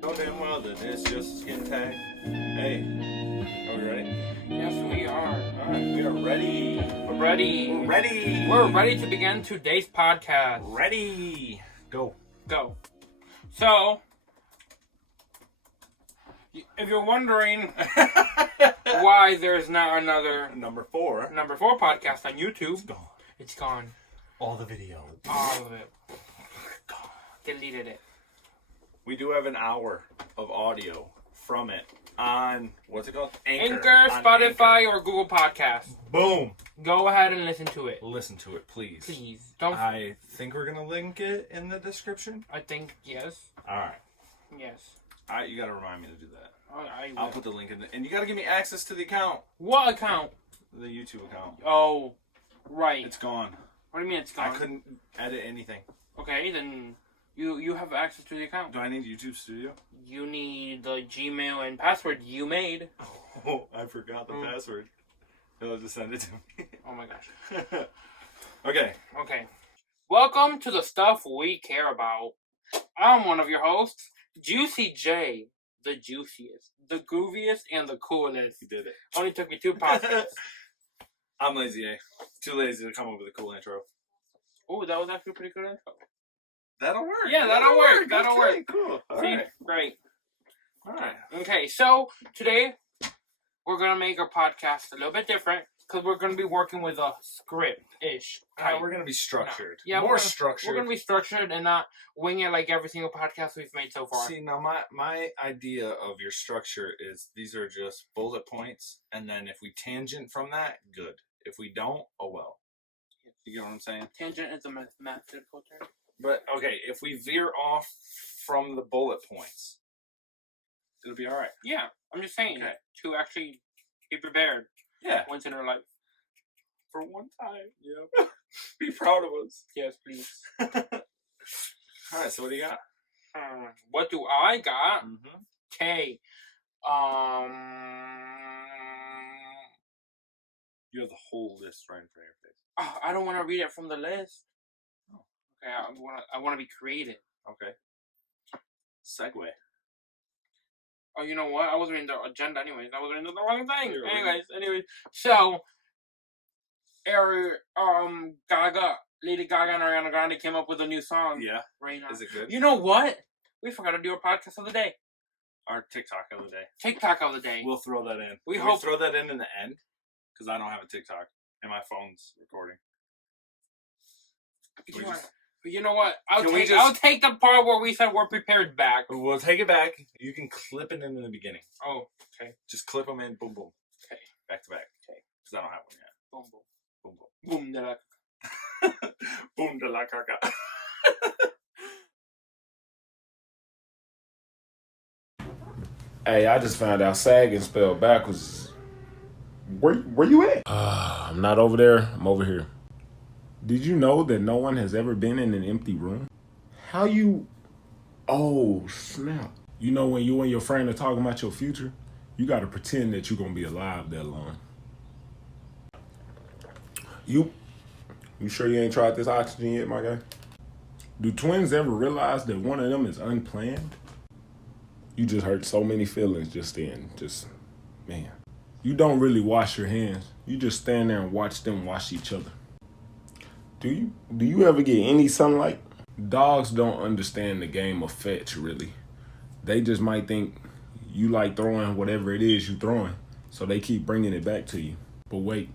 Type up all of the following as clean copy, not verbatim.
know damn well that it's just a skin tag. Hey, are we ready? Yes, we are. Alright, we are ready. We're ready. We're ready. We're ready to begin today's podcast. Ready. Go. So, if you're wondering why there's not another Number four podcast on YouTube, it's gone. All the video. All of it. Deleted it. We do have an hour of audio from it on, what's it called? Anchor, On Spotify, Anchor. or Google Podcasts. Boom. Go ahead and listen to it. Listen to it, please. Please. Don't. I think we're going to link it in the description. I think, yes. Alright. Yes. You got to remind me to do that. I I'll put the link in and you got to give me access to the account. What account? The YouTube account. Oh, right. It's gone. What do you mean it's gone? I couldn't edit anything. Okay, then you have access to the account. Do I need YouTube Studio? You need the Gmail and password you made. Oh, I forgot the password. He'll just send it to me. Oh my gosh. Okay. Welcome to the stuff we care about. I'm one of your hosts, Juicy J, the juiciest, the grooviest, and the coolest. You did it. Only took me 2 podcasts. I'm Lazy A. Too lazy to come up with a cool intro. Oh, that was actually pretty good intro. That'll work. Yeah, that'll work. That'll Okay, work. Cool. All See? right. Great. All right. Okay, so today we're going to make our podcast a little bit different because we're going to be working with a script-ish. We're going to be structured. Yeah, More structured. We're going to be structured and not wing it like every single podcast we've made so far. See, now my idea of your structure is these are just bullet points, and then if we tangent from that, good. If we don't, oh well. You get what I'm saying? Tangent is a mathematical term. But, okay, if we veer off from the bullet points, it'll be all right. Yeah, I'm just saying Okay. to actually be prepared Yeah. once in our life. For one time. Yep. Be proud of us. Yes, please. All right, so what do you got? What do I got? Mm-hmm. Okay. You have the whole list right in front of your face. Oh, I don't want to read it from the list. Okay, I want to be creative. Okay. Segue. Oh, you know what? I was reading the agenda anyways. I was reading the wrong thing. You're Anyways. So, Lady Gaga and Ariana Grande came up with a new song. Yeah. Right now. Is it good? You know what? We forgot to do a podcast of the day. Our TikTok of the day. TikTok of the day. We'll throw that in. We Can hope- throw that in the end? Because I don't have a TikTok and my phone's recording. You know what? I'll Can we I'll take the part where we said we're prepared back. We'll take it back. You can clip it in the beginning. Oh, okay. Just clip them in. Boom, boom. Okay. Back to back. Okay. Because I don't have one yet. Boom, boom. Boom, boom. Boom, da. Boom de la caca. Hey, I just found out sagging spelled backwards. Where you at? I'm not over there. I'm over here. Did you know that no one has ever been in an empty room? How you... Oh, snap. You know when you and your friend are talking about your future, you got to pretend that you're going to be alive that long. You sure you ain't tried this oxygen yet, my guy? Do twins ever realize that one of them is unplanned? You just hurt so many feelings just then. Man. You don't really wash your hands. You just stand there and watch them wash each other. Do you ever get any sunlight? Dogs don't understand the game of fetch, really. They just might think you like throwing whatever it is you throwing, so they keep bringing it back to you. But wait,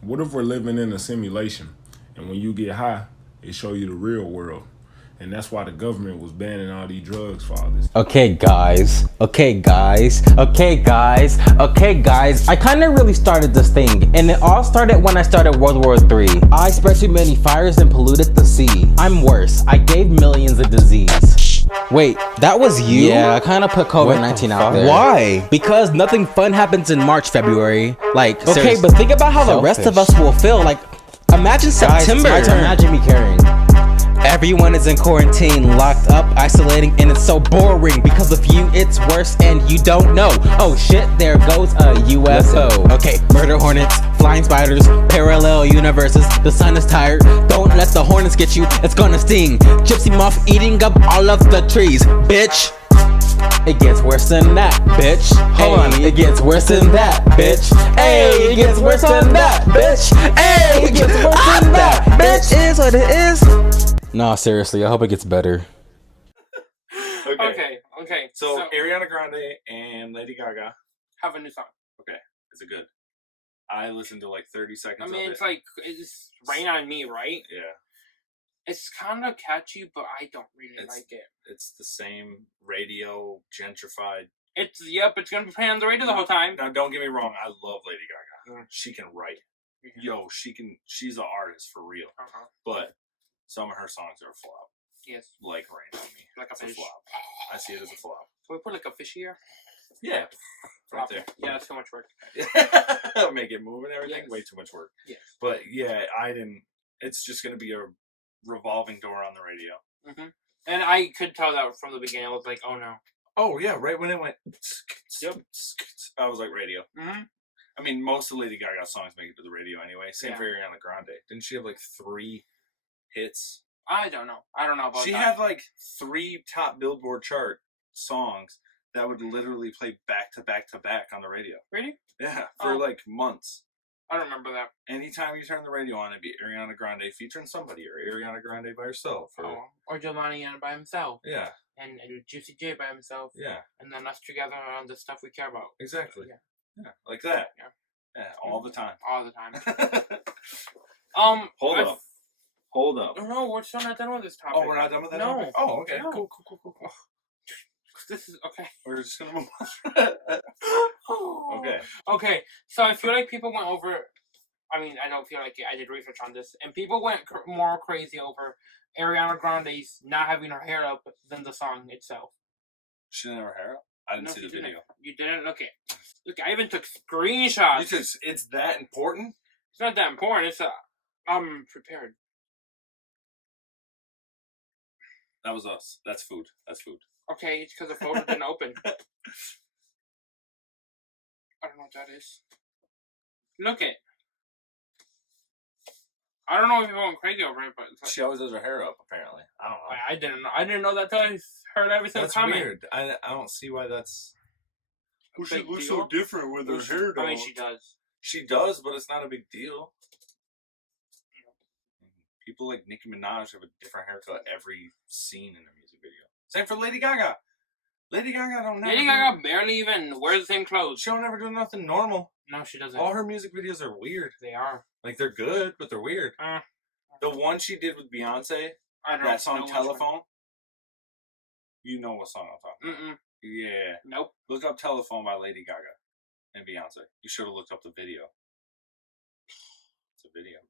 what if we're living in a simulation, and when you get high, it show you the real world? And that's why the government was banning all these drugs for all this. Okay guys, I kinda really started this thing, and it all started when I started World War III. I spread too many fires and polluted the sea. I'm worse, I gave millions a disease. Wait, that was you? Yeah, I kinda put COVID-19 out there. Why? Because nothing fun happens in March, February. Like, okay, seriously. But think about how the rest of us will feel. Like, imagine September. Guys, imagine me caring. Everyone is in quarantine, locked up, isolating, and it's so boring. Because of you, it's worse and you don't know. Oh shit, there goes a UFO. Okay, murder hornets, flying spiders, parallel universes. The sun is tired, don't let the hornets get you, it's gonna sting. Gypsy moth eating up all of the trees, bitch. It gets worse than that, bitch. Hold on, it gets worse than that, bitch. Hey, it gets worse than that, bitch. Hey, it gets worse than that, bitch. Is what it is. Nah, seriously, I hope it gets better. Okay. So Ariana Grande and Lady Gaga have a new song. Okay, is it good? I listened to like 30 seconds. I mean, of it's like it's Rain on Me, right? Yeah. It's kind of catchy, but I don't really like it. It's the same radio gentrified. It's gonna be playing on the radio the whole time. Now, don't get me wrong. I love Lady Gaga. She can write. She's an artist for real. But some of her songs are a flop. Yes. Like Rain on Me. Like a fish. Flop. I see it as a flop. Can we put like a fish here? Yeah. Right there. Yeah, that's too much work. Make it move and everything. Yes. Way too much work. Yes. But yeah, I didn't. It's just going to be a revolving door on the radio. Mm-hmm. And I could tell that from the beginning. I was like, oh no. Oh yeah, right when it went. Yep. I was like radio. Mm-hmm. I mean, most of Lady Gaga songs make it to the radio anyway. Same for Ariana Grande. Didn't she have like 3 hits? I don't know about that. She had like 3 top Billboard chart songs that would literally play back to back to back on the radio. Really? Yeah, for like months. I don't remember that. Anytime you turn the radio on, it'd be Ariana Grande featuring somebody, or Ariana Grande by herself, or Jelani by himself. Yeah. And Juicy J by himself. Yeah. And then us together on the stuff we care about. Exactly. Yeah, like that. Yeah, all the time. All the time. Hold up. No, we're still not done with this topic. Oh, we're not done with that topic? Oh, okay. No. Cool. This is okay. We're just gonna move on. Okay. So I feel like people went over. I mean, I don't feel like it. I did research on this, and people went more crazy over Ariana Grande's not having her hair up than the song itself. She didn't have her hair up. I didn't see the video. You didn't? Okay. Look, I even took screenshots. It's that important? It's not that important. It's I'm prepared. That was us. That's food. Okay, it's because the photo didn't open. I don't know what that is. Look it. I don't know if you're going crazy over it, but she always has her hair up. Apparently, I don't know. I didn't know that till I heard every single comment. That's weird. I don't see why that's. She looks so different with her hair down. I mean, she does. She does, but it's not a big deal. People like Nicki Minaj have a different haircut every scene in a music video. Same for Lady Gaga. Lady Gaga barely even wears the same clothes. She don't ever do nothing normal. No, she doesn't. All her music videos are weird. They are. Like, they're good, but they're weird. The one she did with Beyonce, that song Telephone. You know what song I'm talking about. Yeah. Nope. Look up Telephone by Lady Gaga and Beyonce. You should have looked up the video. It's a video.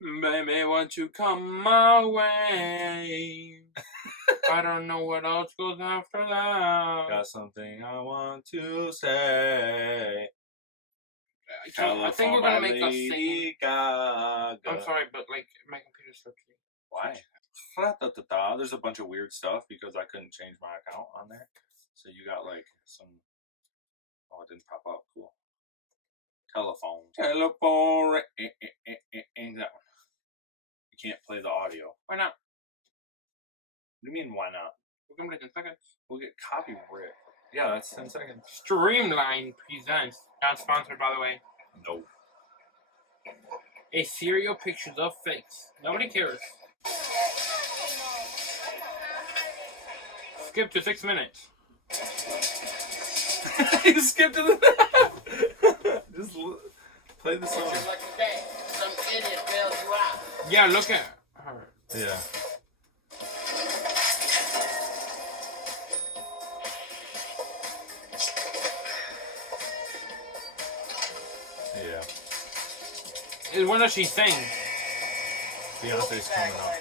Baby, won't you come my way? I don't know what else goes after that. Got something I want to say. I think we're gonna make us sing. Gaga. I'm sorry, but like my computer's so cute. Why? There's a bunch of weird stuff because I couldn't change my account on there. So you got like some. Oh, it didn't pop up. Cool. Telephone. That one. You can't play the audio. Why not? What do you mean, why not? We're gonna play 10 seconds. We'll get copyright. Yeah, that's 10 seconds. Streamline presents. Not sponsored, by the way. No. A serial pictures of fakes. Nobody cares. Skip to 6 minutes. You skipped to the. Just play the song. Just like today, some idiot bailed you out. Yeah, look at her. Yeah. Yeah. When does she sing? Beyonce's coming up.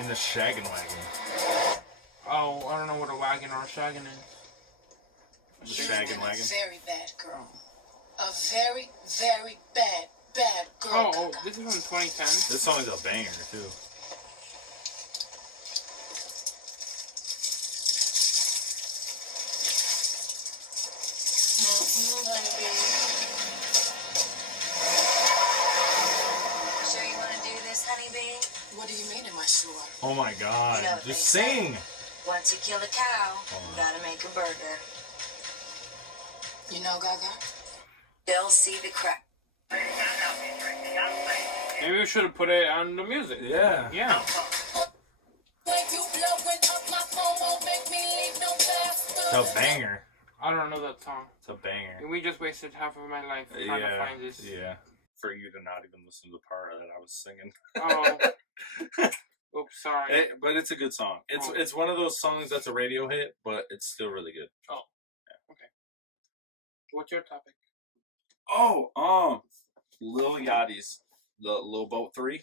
In the shaggin' wagon. Oh, I don't know what a wagon or a shaggin' is. The shaggin' wagon. A very bad girl. A very, very bad girl. Oh, this is from 2010. This song is a banger, too. Sure you want to do this, honey bee? What do you mean? singing in my sewer. Oh my god. You know what Just they say. sing. Once you kill a cow, you gotta make a burger. You know, Gaga? They'll see the crack. Maybe we should have put it on the music. Yeah. Yeah. It's a banger. I don't know that song. It's a banger. We just wasted half of my life trying to find this. Yeah. For you to not even listen to the part that I was singing. Oh. Oops, sorry. But it's a good song. It's one of those songs that's a radio hit, but it's still really good. Oh. Yeah. Okay. What's your topic? Oh, Lil Yachty's The Lil Boat 3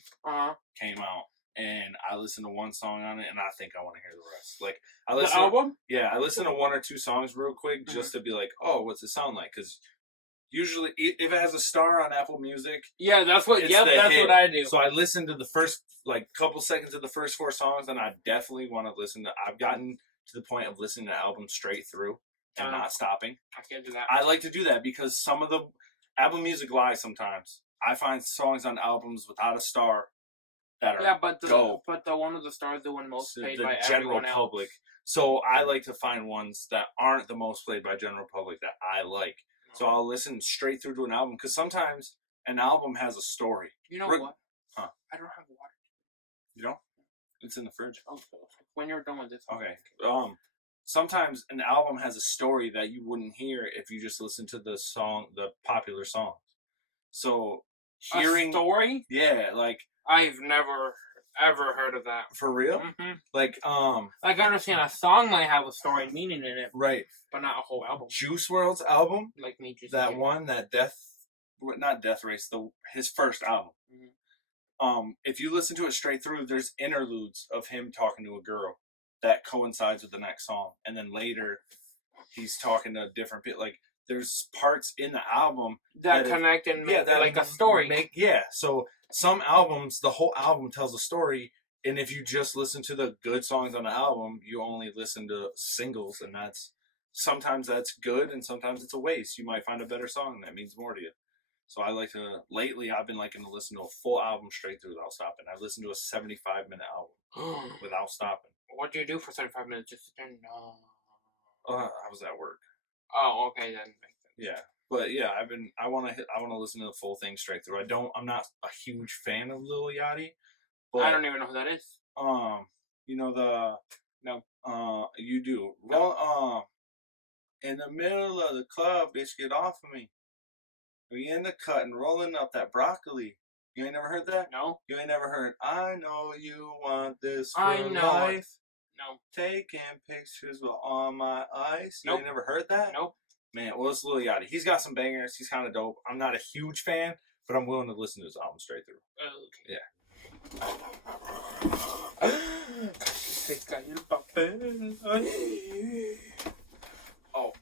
came out, and I listened to one song on it, and I think I want to hear the rest. Like, I listened the album? Yeah, I listened to one or two songs real quick just to be like, oh, what's it sound like? Because usually, if it has a star on Apple Music, yeah, that's what. it's Yep, the that's hit. what I do. So I listened to the first couple seconds of the first 4 songs, and I definitely want to listen to. I've gotten to the point of listening to albums straight through and not stopping. I can't do that. I like to do that because some of the Apple Music lies sometimes. I find songs on albums without a star that are but dope. the one of the stars the one most played the by general everyone public. else. So I like to find ones that aren't the most played by general public that I like. So I'll listen straight through to an album because sometimes an album has a story. You know what? Huh? I don't have water. You don't? It's in the fridge. Oh, when you're done with this. Okay. Sometimes an album has a story that you wouldn't hear if you just listen to the popular songs. So hearing a story? Yeah, like I've never ever heard of that. for real? Mm-hmm. Like I can understand a song might have a story and meaning in it, right. but not a whole album. Juice WRLD's album, Like me just that one, not Death Race, his first album. Mm-hmm. If you listen to it straight through, there's interludes of him talking to a girl that coincides with the next song, and then later he's talking to a different bit. Like there's parts in the album that connect and make that like a story. So some albums, the whole album tells a story, and if you just listen to the good songs on the album, you only listen to singles, and sometimes that's good, and sometimes it's a waste. You might find a better song that means more to you. So lately I've been liking to listen to a full album straight through without stopping. I've listened to a 75-minute album without stopping. What do you do for 75 minutes? Just sit there? No. I was at work. Oh, okay, then. Yeah, but yeah, I want to listen to the full thing straight through. I'm not a huge fan of Lil Yachty, but I don't even know who that is. You know No. You do. Well, in the middle of the club, bitch, get off of me. We in the cut and rolling up that broccoli. You ain't never heard that? No. You ain't never heard, I know you want this for I know life. No. Taking pictures with all my eyes. You Nope. ain't never heard that? Nope. Man, well, it's Lil Yachty. He's got some bangers. He's kind of dope. I'm not a huge fan, but I'm willing to listen to his album straight through. Oh.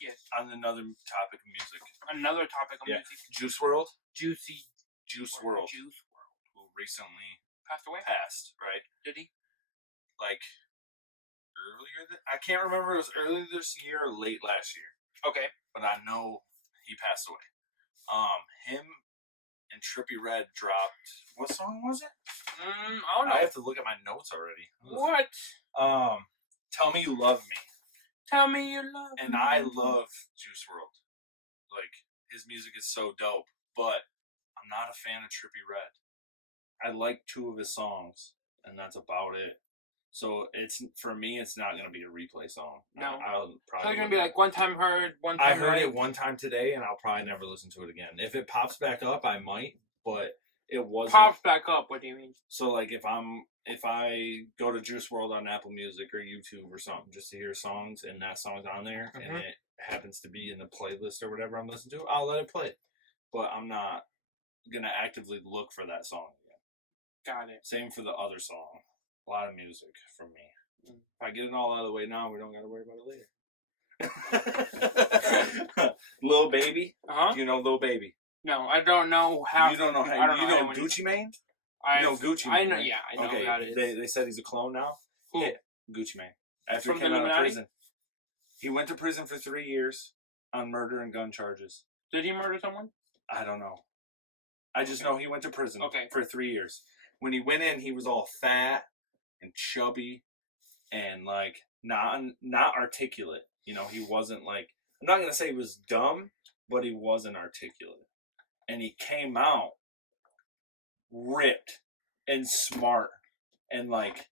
Yes. On another topic of music. Another topic of music. Juice WRLD. Juicy. Juice WRLD. Juice WRLD. Who recently passed away? Passed, right? Did he? Like, I can't remember if it was early this year or late last year. Okay. But I know he passed away. Him and Trippie Redd dropped, what song was it? I don't know. I have to look at my notes already. What? Tell Me You Love Me. Tell Me You Love Me. And I love Juice WRLD. Like, his music is so dope, but I'm not a fan of Trippie Redd. I like 2 of his songs, and that's about it. So for me, it's not gonna be a replay song. No, I'll probably. So it's gonna be like one time heard, one time. I heard it one time today, and I'll probably never listen to it again. If it pops back up, I might, but it wasn't. Pops back up. What do you mean? So like, if I go to Juice WRLD on Apple Music or YouTube or something just to hear songs, and that song's on there, and it happens to be in the playlist or whatever I'm listening to, I'll let it play. But I'm not gonna actively look for that song again. Got it. Same for the other song. A lot of music from me. If I get it all out of the way now, we don't got to worry about it later. Lil Baby? You know Lil Baby? No, I don't know how. You don't know how. You know Gucci Mane? You know Gucci Mane? I know. Right? Yeah, I know who that is. They said he's a clone now. Who? Yeah, Gucci Mane. After From he came out of Illuminati? prison, he went to prison for 3 years on murder and gun charges. Did he murder someone? I don't know. I just know he went to prison for 3 years. when he went in, he was all fat and chubby and like not articulate. You know, he wasn't like, I'm not gonna say he was dumb, but he wasn't articulate. And he came out ripped and smart and like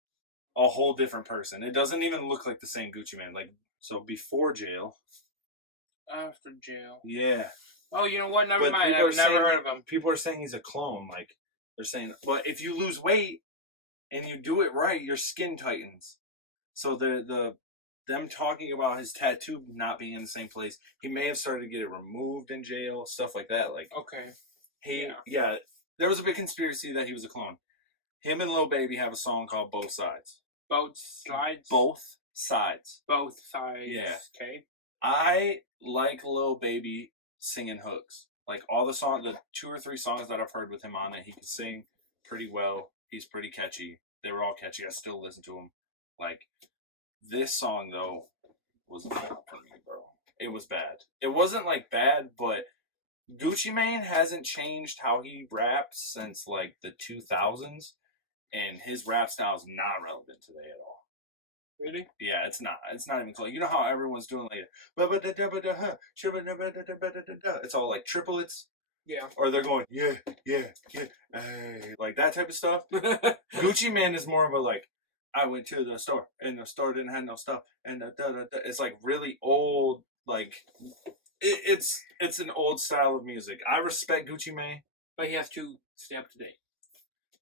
a whole different person. It doesn't even look like the same Gucci Mane. Like, so before jail. After jail. Yeah. Oh, you know what? Never But mind. people are I've never saying- heard of him. People are saying he's a clone. Like, they're saying, but if you lose weight and you do it right, your skin tightens. So them talking about his tattoo not being in the same place, he may have started to get it removed in jail, stuff like that. Like, Okay. yeah, there was a big conspiracy that he was a clone. Him and Lil Baby have a song called Both Sides. Both sides? Both Sides. Both sides. Yeah. Okay. I like Lil Baby singing hooks. Like all the 2 or 3 songs that I've heard with him on it, he can sing pretty well. He's pretty catchy. They were all catchy. I still listen to him. Like, this song though was not for me, bro. It was bad. It wasn't like bad, but Gucci Mane hasn't changed how he raps since like the 2000s, and his rap style is not relevant today at all. Really? Yeah, it's not. It's not even close. You know how everyone's doing like, it's all like triplets, Yeah. or they're going yeah, hey, like that type of stuff. Gucci Mane is more of a like, I went to the store and the store didn't have no stuff, and it's like really old. Like it's an old style of music. I respect Gucci Mane. But he has to stay up to date.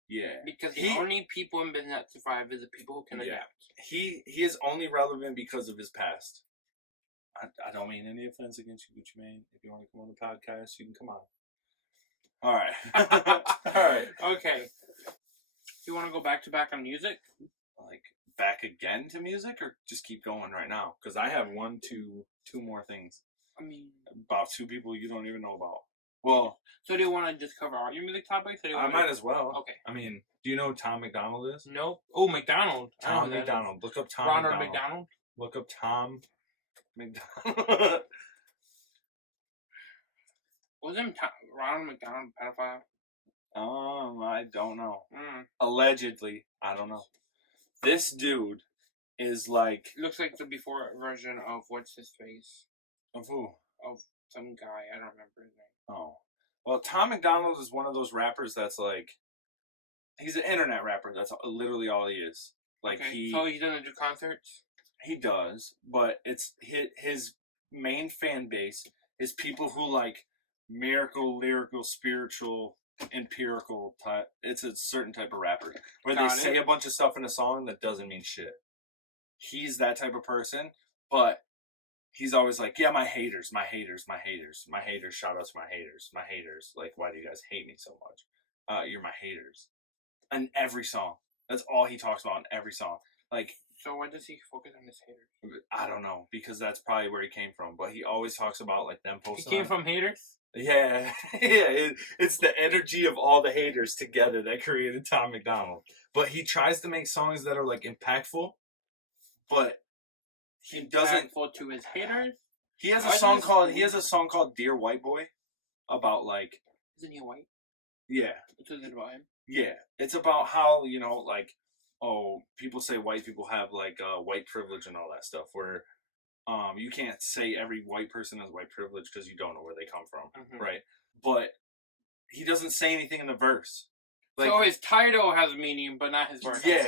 Yeah, Because the only people in business that survive is the people who can adapt. He is only relevant because of his past. I don't mean any offense against you, Gucci Mane. If you want to come on the podcast, you can come on. All right. All right. Okay. You want to go back to back on music? Like back again to music, or just keep going right now? Because I have 2 more things. I mean, about 2 people you don't even know about. Well, so do you want to just cover all your music topics? Or do you I want might as well. Okay. I mean, do you know who Tom McDonald is? No. Oh, McDonald. I know Tom who that is. McDonald. Look up Tom Ronald McDonald. McDonald. Look up Tom McDonald. Wasn't Ronald McDonald a pedophile? I don't know. Mm. Allegedly, I don't know. This dude is like, Looks like the before version of what's his face? of who? Of some guy. I don't remember his name. Oh. Well, Tom McDonald is one of those rappers that's like, he's an internet rapper. That's literally all he is. Like Okay. So he doesn't do concerts? He does, but it's his main fan base is people who like miracle, lyrical, spiritual, empirical type. It's a certain type of rapper where they say a bunch of stuff in a song that doesn't mean shit. He's that type of person, but he's always like, yeah, my haters, my haters, my haters, my haters, shout out to my haters, my haters. Like, why do you guys hate me so much? You're my haters. And every song. That's all he talks about in every song. Like, so why does he focus on his haters? I don't know, because that's probably where he came from. But he always talks about like them posting. He came from haters? Yeah, yeah. It's the energy of all the haters together that created Tom McDonald. But he tries to make songs that are like impactful, but he doesn't. Impactful to his haters? He has a song called "Dear White Boy," about like. Isn't he white? Yeah. What is it about him? Yeah, it's about how, you know, like, oh, people say white people have like white privilege and all that stuff. Where you can't say every white person has white privilege because you don't know where they come from, right? But he doesn't say anything in the verse. Like, so his title has meaning, but not his verse. Yeah.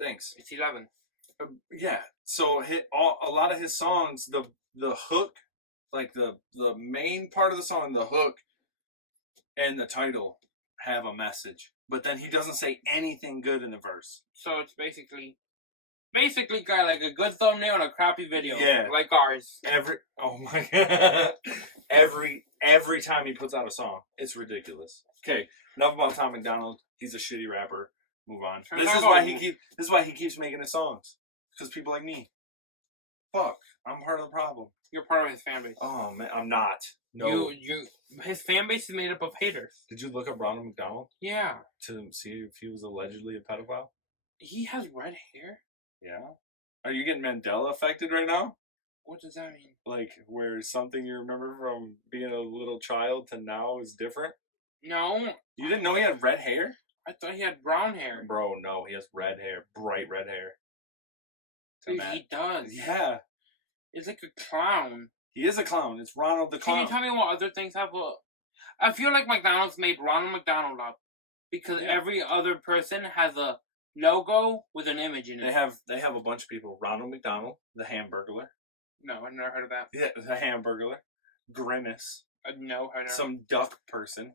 Thanks. It's 11. Yeah. So a lot of his songs, the hook, like the main part of the song, the hook, and the title have a message, but then he doesn't say anything good in the verse. So it's basically got like a good thumbnail and a crappy video. Yeah. Like ours. Oh my god. Every time he puts out a song, it's ridiculous. Okay, enough about Tom McDonald. He's a shitty rapper. Move on. This is why he keeps making his songs. Because people like me. Fuck. I'm part of the problem. You're part of his fan base. Oh man, I'm not. No. His fan base is made up of haters. Did you look up Ronald McDonald? Yeah. To see if he was allegedly a pedophile? He has red hair? Yeah. Are you getting Mandela affected right now? What does that mean? Like, where something you remember from being a little child to now is different? No. You didn't know he had red hair? I thought he had brown hair. Bro, no, he has red hair, bright red hair. Dude, he does. Yeah, It's like a clown. he is a clown. It's Ronald the Can Clown. you tell me what other things have a... I feel like McDonald's made Ronald McDonald up. Because every other person has a logo with an image in it. They have a bunch of people. Ronald McDonald, the Hamburglar. No, I've never heard of that. Yeah, the Hamburglar. Grimace. No, I've never. Some duck person.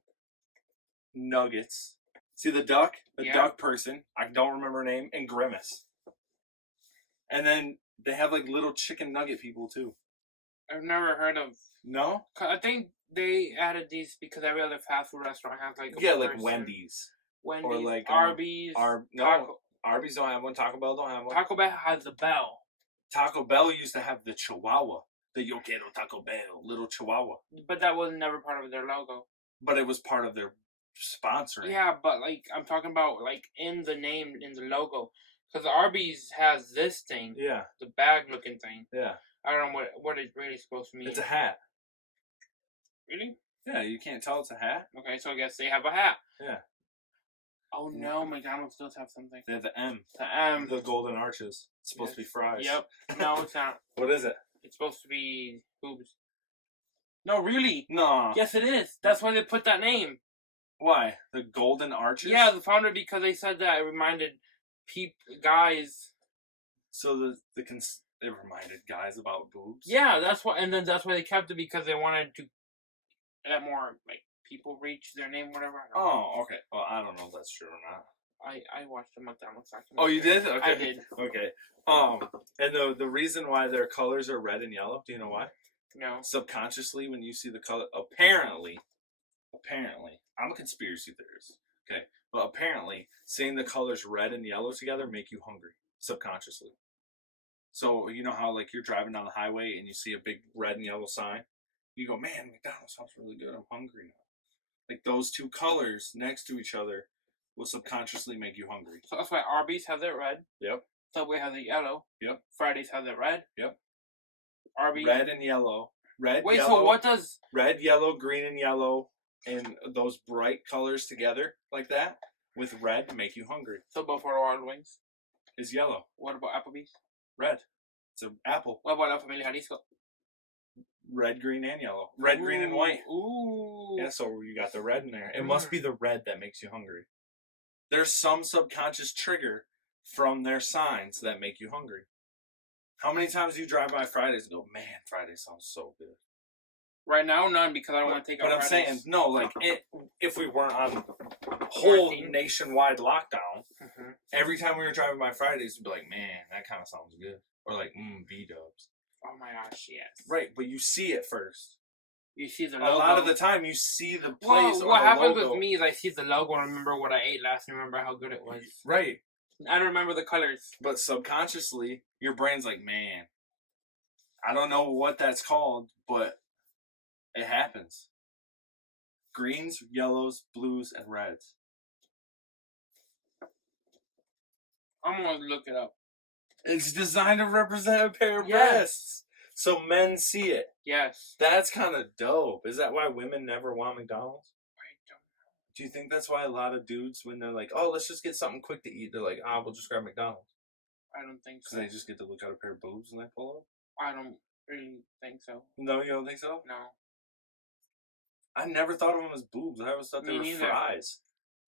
Nuggets. See the duck? The duck person. I don't remember her name. And Grimace. And then they have like little chicken nugget people too. I've never heard of. No? I think they added these because every other fast food restaurant has like a Like person. Wendy's. Wendy's, or like Arby's. Arby's don't have one. Taco Bell don't have one. Taco Bell has the bell. Taco Bell used to have the Chihuahua. The Yo Quiero Taco Bell. Little Chihuahua. But that was never part of their logo. But it was part of their sponsoring. Yeah, but like I'm talking about like in the name, in the logo. Because Arby's has this thing. Yeah. The bag looking thing. Yeah. I don't know what it's really supposed to mean. It's a hat. Really? Yeah, you can't tell it's a hat. Okay, so I guess they have a hat. Yeah. Oh no, McDonald's does have something. They have the M. The M. The golden arches. It's supposed to be fries. Yep. No, it's not. What is it? It's supposed to be boobs. No, really? No. Yes, it is. That's why they put that name. Why? The golden arches? Yeah, the founder, because they said that it reminded guys. So it reminded guys about boobs? Yeah, that's why, and then that's why they kept it, because they wanted to let more like people reach their name, whatever. Oh, okay. Well, I don't know if that's true or not. I watched the McDonald's documentary. Oh, you did? Okay. I did. Okay. And the reason why their colors are red and yellow, do you know why? No. Subconsciously, when you see the color, apparently, I'm a conspiracy theorist. Okay, but apparently, seeing the colors red and yellow together make you hungry subconsciously. So you know how like you're driving down the highway and you see a big red and yellow sign, you go, man, McDonald's sounds really good. I'm hungry now. Like those two colors next to each other will subconsciously make you hungry. So that's why Arby's has it red. Yep. Subway has it yellow. Yep. Fridays has it red. Yep. Arby's. Red and yellow. Wait, yellow, so what does... Red, yellow, green, and yellow, and those bright colors together like that with red make you hungry. So Buffalo Wild Wings is yellow. What about Applebee's? Red. It's an apple. What about La Familia Jalisco? Red, green, and yellow. Red, green, and white. Ooh. Yeah, so you got the red in there. It must be the red that makes you hungry. There's some subconscious trigger from their signs that make you hungry. How many times do you drive by Fridays and go, man, Friday sounds so good? Right now, none, because I don't want to take out But I'm Fridays. saying, no, like, if we weren't on whole Quarantine. nationwide lockdown, Mm-hmm. every time we were driving by Fridays, we'd be like, man, that kind of sounds good. Or like, B-dubs. Oh my gosh, yes. Right, but you see it first. You see the A logo. lot of the time, you see the place Well, or what the happens logo. with me is I see the logo and remember what I ate last and remember how good it was. Right. I don't remember the colors. But subconsciously, your brain's like, man, I don't know what that's called, but it happens. Greens, yellows, blues, and reds. I'm going to look it up. It's designed to represent a pair of Yes. breasts. So men see it. Yes. That's kind of dope. Is that why women never want McDonald's? I don't know. Do you think that's why a lot of dudes, when they're like, oh, let's just get something quick to eat, they're like, we'll just grab McDonald's? I don't think so. Because they just get to look at a pair of boobs when they pull up? I don't really think so. No, you don't think so? No. I never thought of them as boobs. I always thought they Me were neither. fries.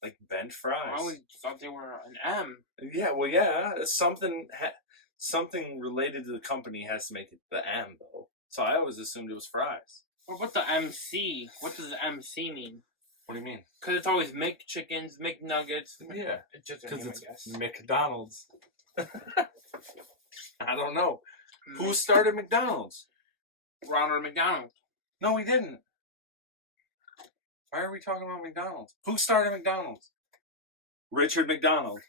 Like bent fries. I always thought they were an M. Yeah, well, yeah. It's something related to the company has to make it the M, though. So I always assumed it was fries. What about the MC? What does the MC mean? What do you mean? Because it's always McChickens, McNuggets. Yeah. It's just a Because name, it's I guess. McDonald's. I don't know. Who started McDonald's? Ronald McDonald. No, he didn't. Why are we talking about McDonald's? Who started McDonald's? Richard McDonald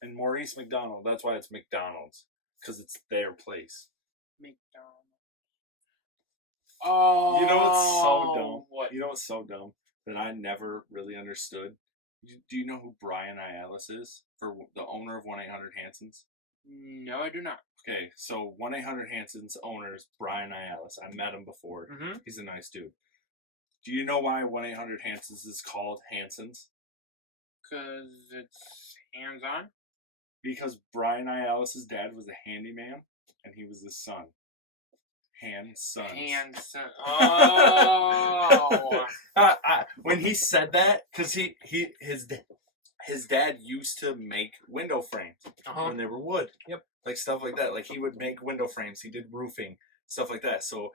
and Maurice McDonald. That's why it's McDonald's. Because it's their place. McDonald. Oh. You know what's so dumb? What? You know what's so dumb that I never really understood? Do you know who Brian Ayalis is? For the owner of 1-800-Hanson's? No, I do not. Okay, so 1-800-Hanson's owner is Brian Ayalis. I met him before. Mm-hmm. He's a nice dude. Do you know why 1-800-Hanson's is called Hanson's? Because it's hands-on. Because Brian Ialis's dad was a handyman, and he was the son. Sons. Hands-on. Oh. When he said that, because his dad used to make window frames when they were wood. Yep. Like stuff like that. Like he would make window frames. He did roofing, stuff like that. So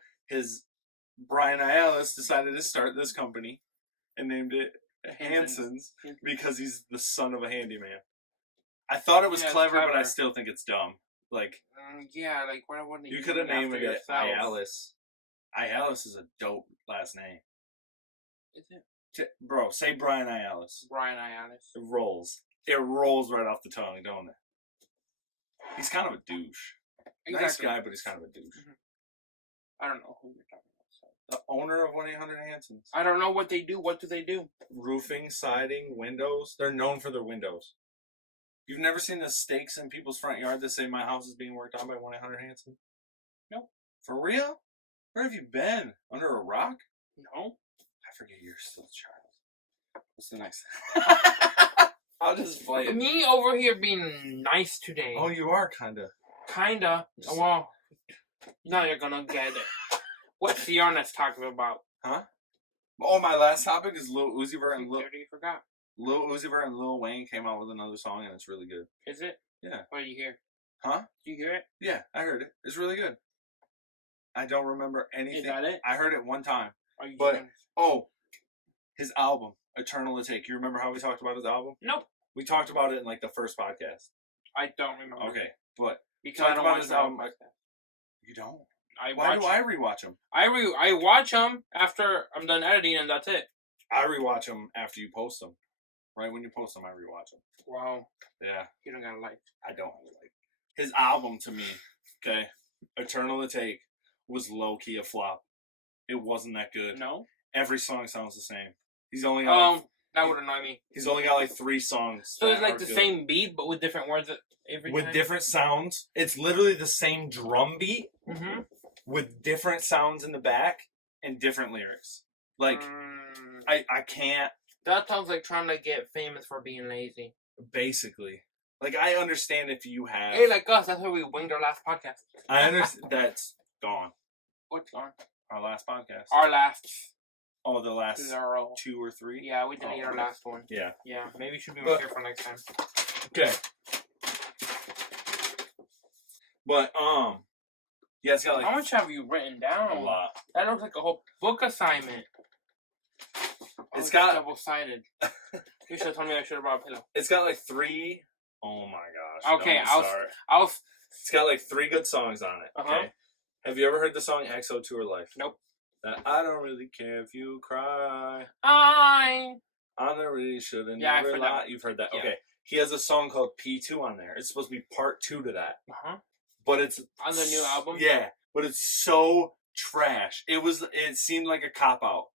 Brian Ialis decided to start this company and named it Hanson's because he's the son of a handyman. I thought it was clever, but I still think it's dumb. Like, yeah, like why wouldn't you could have named it Ialis. Ialis is a dope last name. Is it? Bro, say Brian Ialis. Brian Ialis. It rolls. It rolls right off the tongue, don't it? He's kind of a douche. Exactly. Nice guy, but he's kind of a douche. I don't know who you're talking about. The owner of 1-800 Hanson's. I don't know what they do. What do they do? Roofing, siding, windows. They're known for their windows. You've never seen the stakes in people's front yard that say my house is being worked on by 1-800 Hanson? No. For real? Where have you been? Under a rock? No. I forget you're still a child. What's the next? I'll just play it. Me over here being nice today. Oh, you are kinda. Kinda. Well, now you're gonna get it. What's the yarn that's talking about? Huh? Oh, my last topic is Lil Uzi Vert and I already forgot. Lil Uzi Vert and Lil Wayne came out with another song and it's really good. Is it? Yeah. What do you hear? Huh? Do you hear it? Yeah, I heard it. It's really good. I don't remember anything. Is that it? I heard it one time. Are you But serious? oh, his album, Eternal to Take. You remember how we talked about his album? Nope. We talked about it in like the first podcast. I don't remember. Okay, but Because talk I don't about watch his the album. podcast. You don't. I Why watch. do I rewatch them? I watch them after I'm done editing, and that's it. I rewatch them after you post them. Right when you post them, I rewatch them. Wow. Yeah, You don't got a life. I don't like his album. To me, okay, Eternal to Take was low key a flop. It wasn't that good. No. Every song sounds the same. He's only got that would annoy me. he's only got like 3 songs. So it's that like are the good. same beat, but with different words every With time? different sounds. It's literally the same drum beat Mm-hmm. with different sounds in the back and different lyrics. Like I can't That sounds like trying to get famous for being lazy. basically. Like I understand if you have. Hey, like us, that's why we winged our last podcast. I understand that's gone. What's on? Our last podcast. Our last. Oh, the last 2 or 3. Yeah, we deleted our last one. Yeah. Yeah, maybe we should be more careful next time. Okay. But yeah, it's got like How much have you written down? a lot. That looks like a whole book assignment. It's got double-sided. You should have told me I should have brought a pillow. It's got like 3. Oh my gosh. Okay, don't start. I'll. It's got like 3 good songs on it. Uh-huh. Okay. Have you ever heard the song XO Tour Life? Nope. I don't really care if you cry. I I don't really shouldn't. Yeah, I've never heard that lie. one. You've heard that? Yeah. Okay. He has a song called P2 on there. It's supposed to be part 2 to that. Uh-huh. But it's On the new album? Yeah. But it's so trash. It seemed like a cop out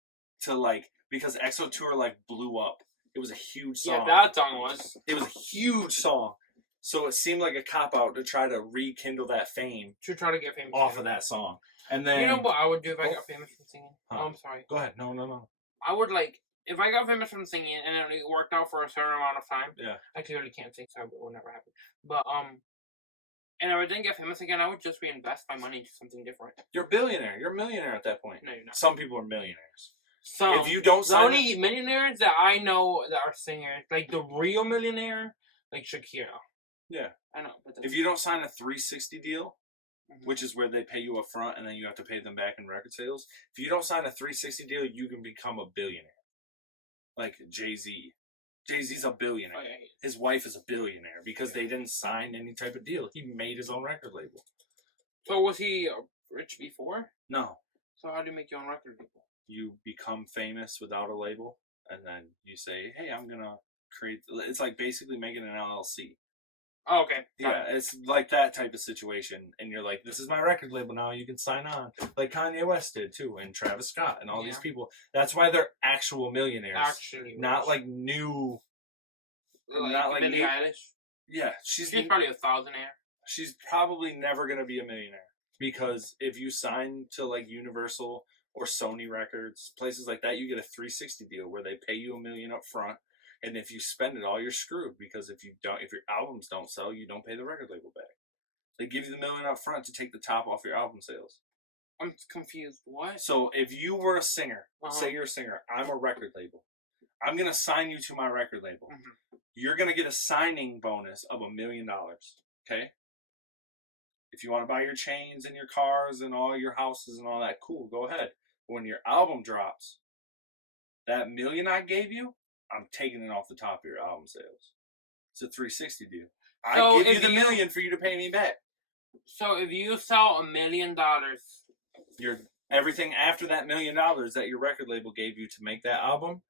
to like because XO Tour like blew up. It was a huge song. Yeah, that song was. It was a huge song. So it seemed like a cop out to try to rekindle that fame To try to get famous. off of that song. And then You know what I would do if I got famous from singing? Huh. Oh, I'm sorry. Go ahead. No. I would if I got famous from singing and it worked out for a certain amount of time. Yeah. I clearly can't sing, so it will never happen. But and if I didn't get famous again, I would just reinvest my money into something different. You're a billionaire. You're a millionaire at that point. No, you're not. Some people are millionaires. Some. If you don't The sign only millionaires that I know that are singers, like the real millionaire, like Shakira. Yeah. I know. But If you don't sign a 360 deal, Mhm. which is where they pay you up front and then you have to pay them back in record sales. If you don't sign a 360 deal, you can become a billionaire. Like Jay-Z. Jay-Z's a billionaire. Oh, yeah, His wife is a billionaire because they didn't sign any type of deal. He made his own record label. So was he rich before? No. So how do you make your own record label? You become famous without a label and then you say, hey, I'm going to create... It's like basically making an LLC. Oh, okay. Yeah, it's like that type of situation. And you're like, this is my record label now. You can sign on. Like Kanye West did, too. And Travis Scott and all these people. That's why they're actual millionaires. Actually. Not like new... Like not like Billie new... Eilish. Yeah, she's probably a thousandaire. She's probably never going to be a millionaire. Because if you sign to like Universal or Sony Records, places like that, you get a 360 deal where they pay you $1 million up front. And if you spend it all, you're screwed, because if your albums don't sell, you don't pay the record label back. They give you the $1 million up front to take the top off your album sales. I'm confused. What? So if you were a singer, say you're a singer, I'm a record label. I'm going to sign you to my record label. You're going to get a signing bonus of $1 million. Okay? If you want to buy your chains and your cars and all your houses and all that, cool, go ahead. But when your album drops, that $1 million I gave you, I'm taking it off the top of your album sales. It's a 360 deal. I give you the $1 million for you to pay me back. So if you sell $1 million, everything after that $1 million that your record label gave you to make that album,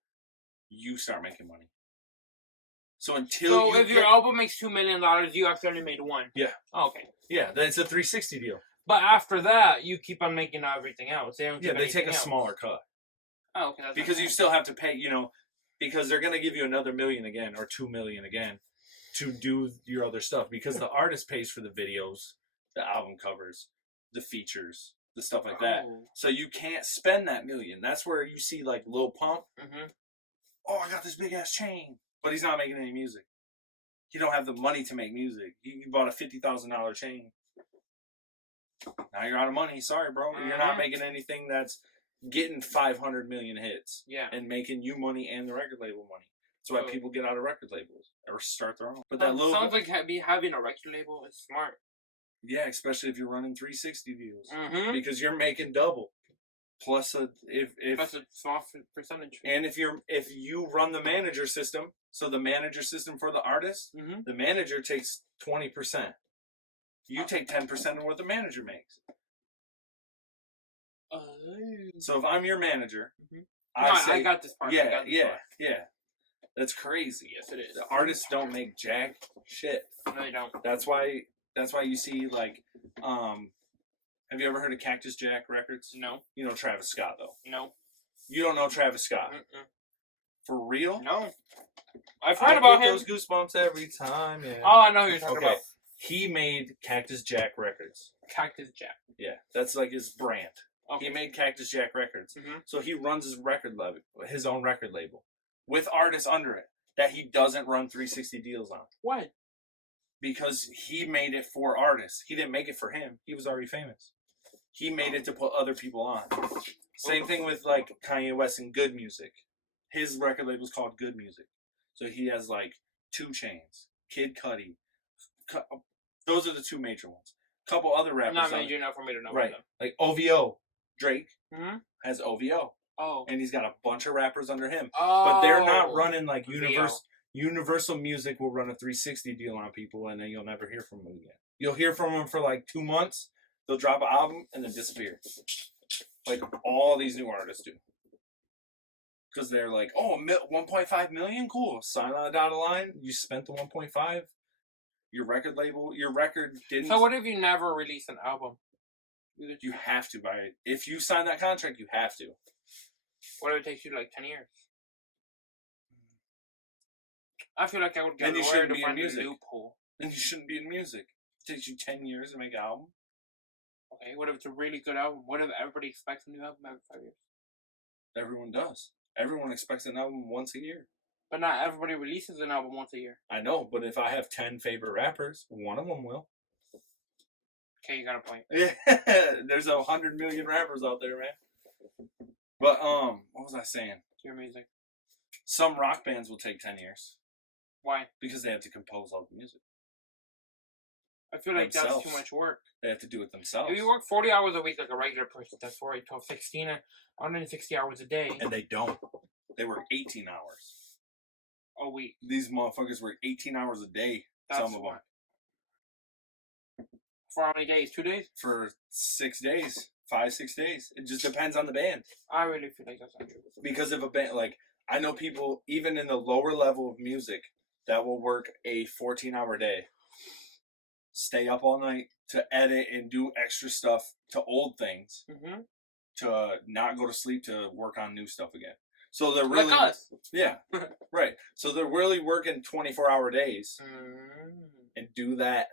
you start making money. So if your album makes $2 million, you actually only made one. Yeah. Oh, okay. Yeah, that's a 360 deal. But after that, you keep on making everything else. They take a smaller cut. Oh, okay. Because you still have to pay, because they're going to give you another $1 million again or $2 million again to do your other stuff. Because the artist pays for the videos, the album covers, the features, the stuff like that. So you can't spend that $1 million. That's where you see like Lil Pump. Oh, I got this big ass chain, but he's not making any music. He don't have the money to make music. You bought a $50,000 chain. Now you're out of money. Sorry, bro. You're not making anything that's getting 500 million hits. Yeah. And making you money and the record label money. That's why people get out of record labels or start their own. But that sounds like having a record label is smart. Yeah, especially if you're running 360 deals, because you're making double. Plus a small percentage. And if you run the manager system, so the manager system for the artist, the manager takes 20%. You take 10% of what the manager makes. So if I'm your manager, I got this part. Yeah. That's crazy. Yes, it is. The artists don't make jack shit. No, they don't. That's why you see like, have you ever heard of Cactus Jack Records? No. You know Travis Scott though. No. You don't know Travis Scott? For real? No. I've heard about him. Those goosebumps every time. Yeah. Oh, I know who you're talking about. He made Cactus Jack Records. Cactus Jack. Yeah, that's like his brand. Okay. He made Cactus Jack Records. So he runs his own record label with artists under it that he doesn't run 360 deals on. Why? Because he made it for artists. He didn't make it for him. He was already famous. He made it to put other people on. Same thing with like Kanye West and Good Music. His record label is called Good Music. So he has like 2 Chainz, Kid Cudi. Those are the 2 major ones. A couple other rappers. Not major enough for me to know. Right. Them. Like OVO. Drake has OVO. Oh. And he's got a bunch of rappers under him. Oh. But they're not running like Universal Music will run a 360 deal on people, and then you'll never hear from them again. You'll hear from them for like 2 months. They'll drop an album and then disappear. Like all these new artists do. Because they're like, oh, 1.5 million? Cool. Sign on the dotted line. You spent the 1.5. Your record didn't. So what if you never release an album? You have to buy it. If you sign that contract, you have to. What if it takes you like 10 years? I feel like I would get nowhere to find a loophole. Then you shouldn't be in music. It takes you 10 years to make an album. Okay, what if it's a really good album? What if everybody expects a new album every 5 years? Everyone does. Everyone expects an album once a year. But not everybody releases an album once a year. I know, but if I have 10 favorite rappers, one of them will. Okay, you got a point. Yeah, there's 100 million rappers out there, man. But what was I saying? Your music. Some rock bands will take 10 years. Why? Because they have to compose all the music. I feel like that's too much work. They have to do it themselves. If you work 40 hours a week like a regular person, that's 4, 8, 12, 16, 160 hours a day. And they don't. They work 18 hours. A week. These motherfuckers work 18 hours a day. Some of them. For how many days? 2 days? For 6 days. 5, 6 days. It just depends on the band. I really feel like that's not true. Because if a band, like, I know people, even in the lower level of music, that will work a 14-hour day. Stay up all night to edit and do extra stuff to old things. To not go to sleep to work on new stuff again. So they're really... Like us. Yeah. Right. So they're really working 24-hour days. And do that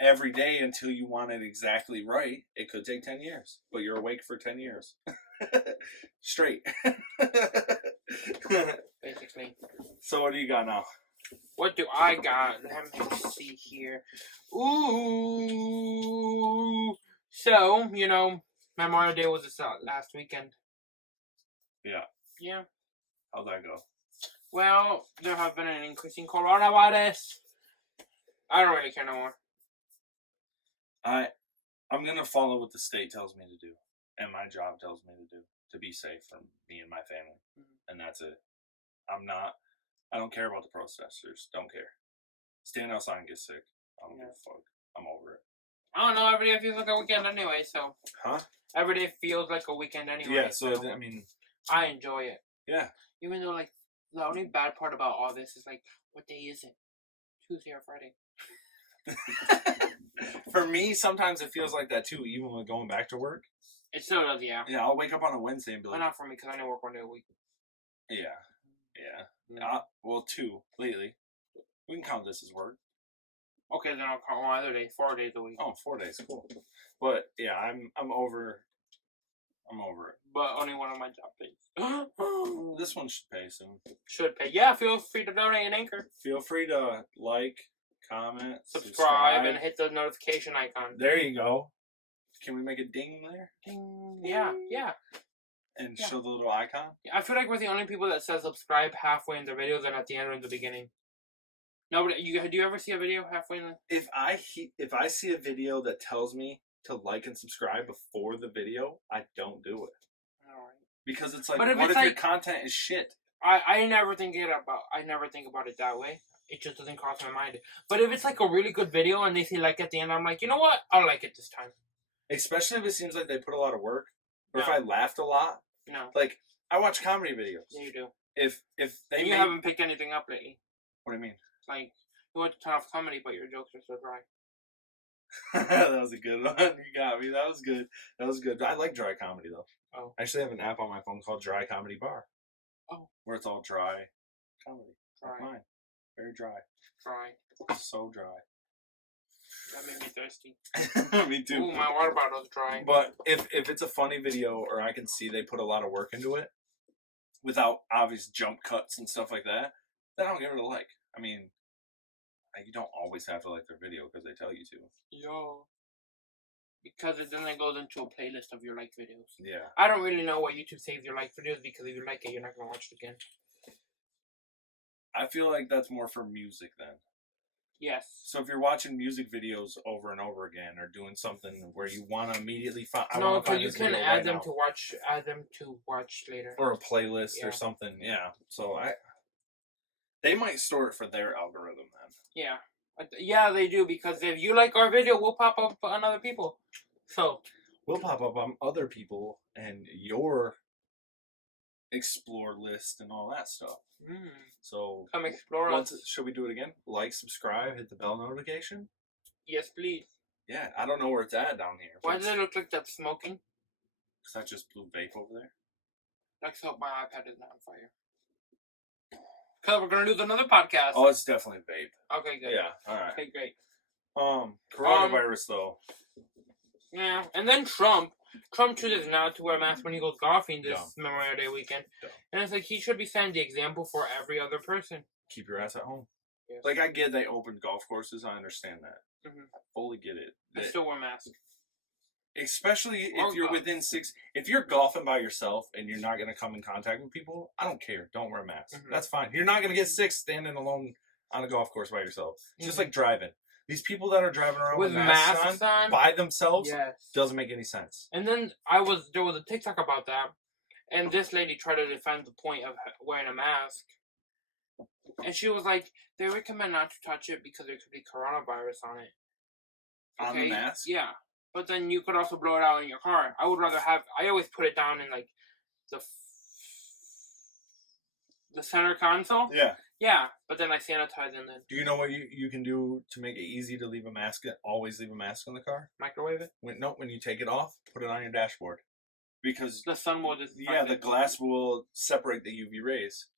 every day until you want it exactly right. It could take 10 years, but you're awake for 10 years. Straight. basically. So what do you got now? What do I got? Let me see here. Ooh. So, Memorial Day was this last weekend. Yeah. Yeah. How'd that go? Well, there have been an increase in coronavirus. I don't really care no more. I'm gonna follow what the state tells me to do, and my job tells me to do, to be safe for me and my family, and that's it. I don't care about the protesters. Don't care. Stand outside and get sick. I don't give a fuck. I'm over it. I don't know. Every day feels like a weekend anyway. So. Huh? Every day feels like a weekend anyway. Yeah. So I mean. I enjoy it. Yeah. Even though the only bad part about all this is what day is it? Tuesday or Friday? For me, sometimes it feels like that too, even when going back to work. It still does, yeah. Yeah, I'll wake up on a Wednesday and be like... Well, not for me, because I only work 1 day a week. Yeah. Well, 2 lately. We can count this as work. Okay, then I'll count one other day. 4 days a week. Oh, 4 days, cool. But yeah, I'm over it. But only one of my job pays. This one should pay soon. Should pay. Yeah, feel free to donate an Anchor. Feel free to like, comment, subscribe, and hit the notification icon. There you go. Can we make a ding there? Ding. Yeah. And show the little icon? I feel like we're the only people that says subscribe halfway in the videos and at the end or in the beginning. Nobody. Do you ever see a video halfway in the... If I see a video that tells me to like and subscribe before the video, I don't do it. Alright. Because it's like, what if your content is shit? I never think about it that way. It just doesn't cross my mind. But if it's like a really good video and they say like at the end, I'm like, you know what? I'll like it this time. Especially if it seems like they put a lot of work, or if I laughed a lot. No. Like, I watch comedy videos. Yeah, you do. If they you haven't picked anything up lately. What do you mean? Like, you want to turn off comedy, but your jokes are so dry. That was a good one. You got me. That was good. I like dry comedy though. Oh. I actually have an app on my phone called Dry Comedy Bar. Oh. Where it's all dry comedy. Dry. Like mine. Very dry. Dry. So dry. That made me thirsty. Me too. Ooh, my water bottle's dry. But if it's a funny video, or I can see they put a lot of work into it, without obvious jump cuts and stuff like that, then I don't give it a like. I mean, you don't always have to like their video because they tell you to. Yo. Because then it goes into a playlist of your liked videos. Yeah. I don't really know what YouTube saves your liked videos, because if you like it, you're not going to watch it again. I feel like that's more for music then. Yes. So if you're watching music videos over and over again, or doing something where you want to immediately find... No, because you can add them to watch later. Or a playlist or something, yeah. So they might store it for their algorithm then. Yeah. Yeah, they do, because if you like our video, we'll pop up on other people. So we'll pop up on other people and your explore list and all that stuff. So come explore us. Should we do it again? Like, subscribe, hit the bell notification? Yes, please. Yeah, I don't know where it's at down here. Why does it look like that's smoking? Because I just blew vape over there. Let's hope my iPad is not on fire. Because we're going to lose another podcast. Oh, it's definitely vape. Okay, good. Yeah, alright. Okay, great. Coronavirus, though. Yeah, and then Trump chooses not to wear a mask when he goes golfing this Memorial Day weekend. And it's like, he should be setting the example for every other person. Keep your ass at home. Yes. Like, I get they opened golf courses. I understand that. I fully get it. I still wear masks. Especially if you're within 6... If you're golfing by yourself and you're not going to come in contact with people, I don't care. Don't wear a mask. That's fine. You're not going to get sick standing alone on a golf course by yourself. It's just like driving. These people that are driving around with masks on by themselves doesn't make any sense. And then there was a TikTok about that, and this lady tried to defend the point of wearing a mask. And she was like, they recommend not to touch it because there could be coronavirus on it. Okay? On the mask? Yeah. But then you could also blow it out in your car. I always put it down in like the center console. Yeah. Yeah, but then I sanitize and then... Do you know what you can do to make it easy to leave a mask? Always leave a mask in the car? Microwave it? When you take it off, put it on your dashboard. Because... the sun will just... Yeah, the glass will separate the UV rays.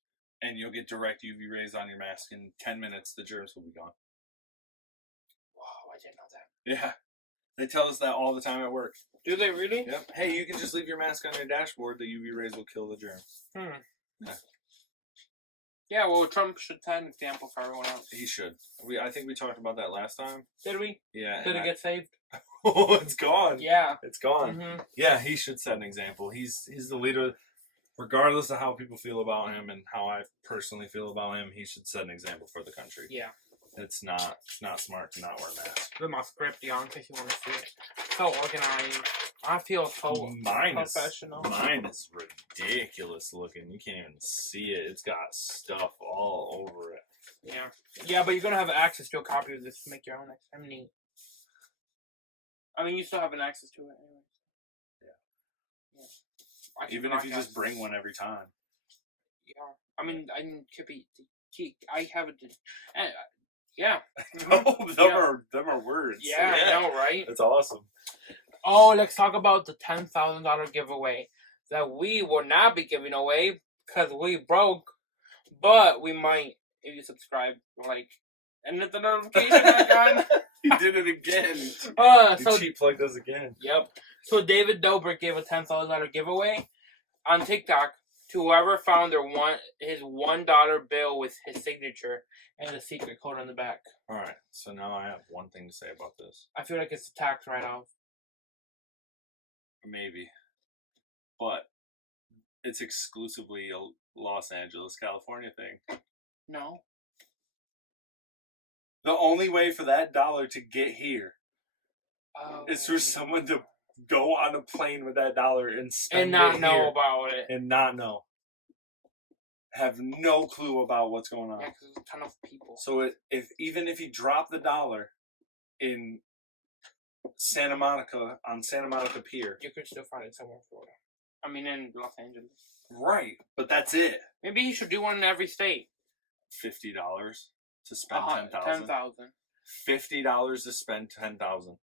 And you'll get direct UV rays on your mask. In 10 minutes, the germs will be gone. Wow, I didn't know that. Yeah. They tell us that all the time at work. Do they really? Yep. Hey, you can just leave your mask on your dashboard. The UV rays will kill the germs. Yeah. Yeah, well, Trump should set an example for everyone else. He should. I think we talked about that last time. Did we? Yeah. Did it get saved? Oh, it's gone. Yeah. It's gone. Mm-hmm. Yeah, he should set an example. He's the leader. Regardless of how people feel about him and how I personally feel about him, he should set an example for the country. Yeah. It's not smart to not wear masks. With my script, in case you want to see it. So organized. I feel so professional. Mine is ridiculous looking. You can't even see it. It's got stuff all over it. Yeah. Yeah, but you're going to have access to a copy of this to make your own next time. Neat. I mean, you still have an access to it anyway. Yeah. Even if you just bring one every time. Yeah. I mean, I have it. Yeah. Mm-hmm. Them are words. Yeah, I know, right? That's awesome. Oh, let's talk about the $10,000 giveaway that we will not be giving away because we broke, but we might if you subscribe, like, and hit the notification icon. He did it again. So cheap plugged us again. Yep. So David Dobrik gave a $10,000 giveaway on TikTok to whoever found his $1 bill with his signature and the secret code on the back. All right. So now I have one thing to say about this. I feel like it's a tax write-off. Maybe, but it's exclusively a Los Angeles, California thing. No. The only way for that dollar to get here is for someone to go on a plane with that dollar and spend and not it know here about it. and not know. Have no clue about what's going on. Yeah, because there's a ton of people. So even if he dropped the dollar in Santa Monica on Santa Monica Pier, you could still find it somewhere in Florida. I mean, in Los Angeles. Right, but that's it. Maybe he should do one in every state. $50 to spend 10,000. $50 to spend 10,000.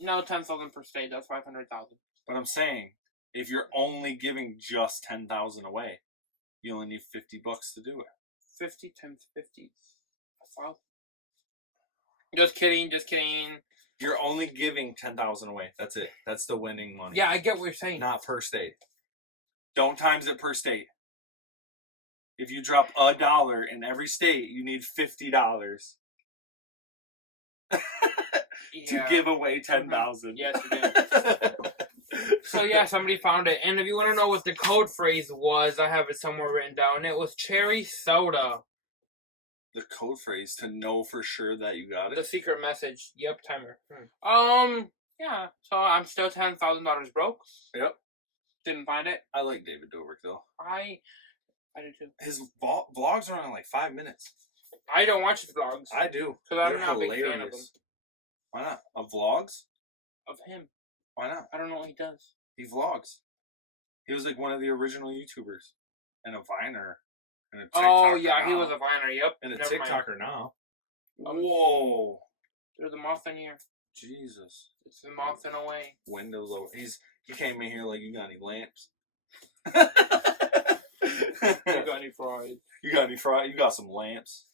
No, 10,000 per state. That's 500,000. But I'm saying, if you're only giving just 10,000 away, you only need $50 to do it. 50 times 50. Well, just kidding. You're only giving 10,000 away. That's it. That's the winning money. Yeah, I get what you're saying. Not per state. Don't times it per state. If you drop $1 in every state, you need $50 to give away 10,000. Yes, you do. So yeah, somebody found it. And if you want to know what the code phrase was, I have it somewhere written down. It was cherry soda. The code phrase to know for sure that you got it? The secret message. Yep, timer. Yeah. So I'm still $10,000 broke. Yep. Didn't find it. I like David Dobrik though. I do too. His vlogs are on like 5 minutes. I don't watch his vlogs. I do. Because I'm not a big fan of them. Why not? Of vlogs? Of him. Why not? I don't know what he does. He vlogs. He was like one of the original YouTubers. And a Viner. And a TikToker. Oh, yeah, now. he was a Viner, yep. And a TikToker now. Oh, whoa. There's a moth in here. Jesus. It's a moth in a way. Windows over. He came in here like, you got any lamps? You got any fries? You got any fries? You got some lamps?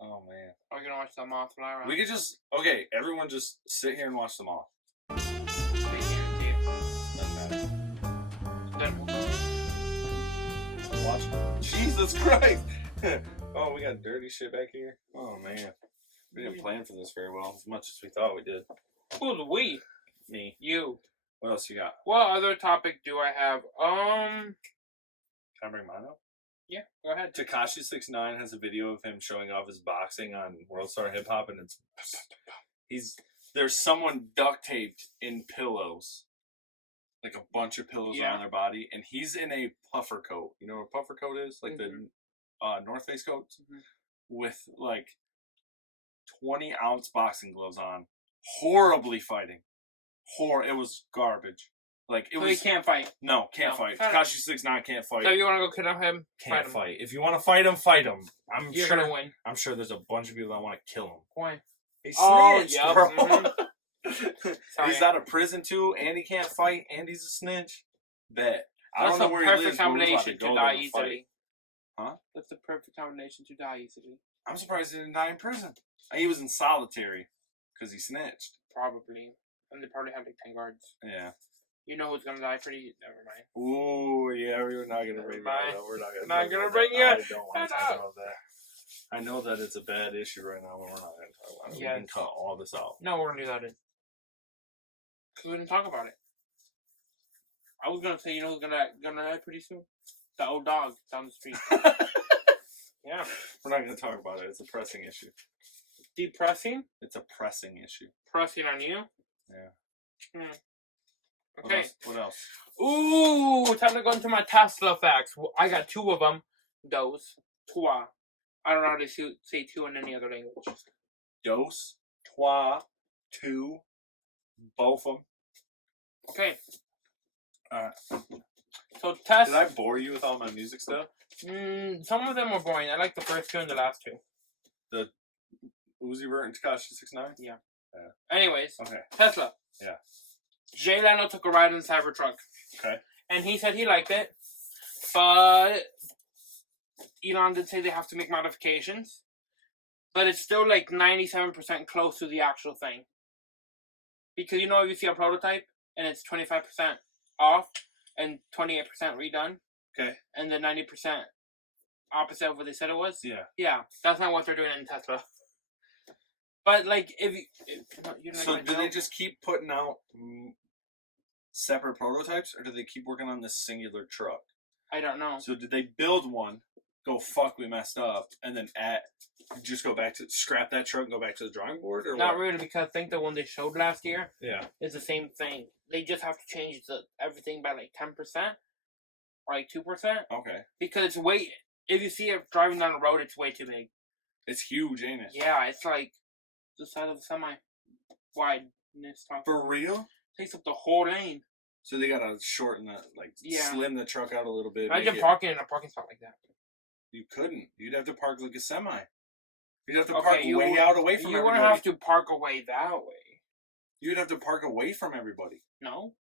Oh, man. Are you going to watch the moth fly around? We could just... Okay, everyone just sit here and watch them all. Watch. Jesus Christ! Oh, we got dirty shit back here. Oh, man. We didn't plan for this very well, as much as we thought we did. Who's we? Me. You. What else you got? What other topic do I have? Can I bring mine up? Yeah, go ahead. Tekashi 69 has a video of him showing off his boxing on World Star Hip Hop, and there's someone duct taped in pillows, like a bunch of pillows on their body, and he's in a puffer coat. You know what a puffer coat is? Like the North Face coats with like 20-ounce boxing gloves on, horribly fighting. It was garbage. Like it was. He can't fight. No, can't fight. Tekashi 69 can't fight. So you want to go kidnap him? Can't fight. If you want to fight him, fight him. You're gonna win. I'm sure there's a bunch of people that want to kill him. Why? He snitched, bro. He's out of prison too, and he can't fight, and he's a snitch. Bet. I don't know where he lives. Perfect combination to die easily. Huh? That's the perfect combination to die easily. I'm surprised he didn't die in prison. He was in solitary because he snitched. Probably. And they probably had like 10 guards. Yeah. You know who's gonna die pretty? Never mind. Ooh, yeah, we're not gonna bring that up. We're not gonna. Not talk gonna about bring that. it. I don't want to talk about that. I know that it's a bad issue right now, but we're not gonna talk about it. Yes. We can cut all this out. No, we're gonna do that. Because we didn't talk about it. I was gonna say, you know who's gonna die pretty soon? The old dog down the street. Yeah. We're not gonna talk about it. It's a pressing issue. Depressing? It's a pressing issue. Pressing on you? Yeah. Okay. What else? Ooh, time to go into my Tesla facts. I got 2 of them. Those. Trois. I don't know how to say 2 in any other language. Dos, trois, 2, both of them. Okay. Alright. So Tesla. Did I bore you with all my music stuff? Some of them were boring. I like the first 2 and the last 2. The Uzi Vert and Tekashi 6ix9ine? Yeah. Yeah. Anyways. Okay. Tesla. Yeah. Jay Leno took a ride in the Cybertruck. Okay. And he said he liked it. But Elon did say they have to make modifications. But it's still like 97% close to the actual thing. Because you know if you see a prototype and it's 25% off and 28% redone. Okay. And the 90% opposite of what they said it was. Yeah. Yeah. That's not what they're doing in Tesla. But like if you're not so do they just keep putting out separate prototypes, or do they keep working on this singular truck? I don't know. So did they build one, go fuck we messed up, and then just go back to scrap that truck and go back to the drawing board, or Not what? really, because I think the one they showed last year Yeah. is the same thing. They just have to change everything by like 10% or like 2%. Okay. Because it's way. If you see it driving down the road, it's way too big. It's huge, ain't it? Yeah, it's like the size of a semi wideness. For real? Takes up the whole lane. So they gotta shorten slim the truck out a little bit. Imagine parking in a parking spot like that. You couldn't. You'd have to park like a semi. You'd have to Okay, park way out away from You everybody. wouldn't have to park away that way. You'd have to park away from everybody. No.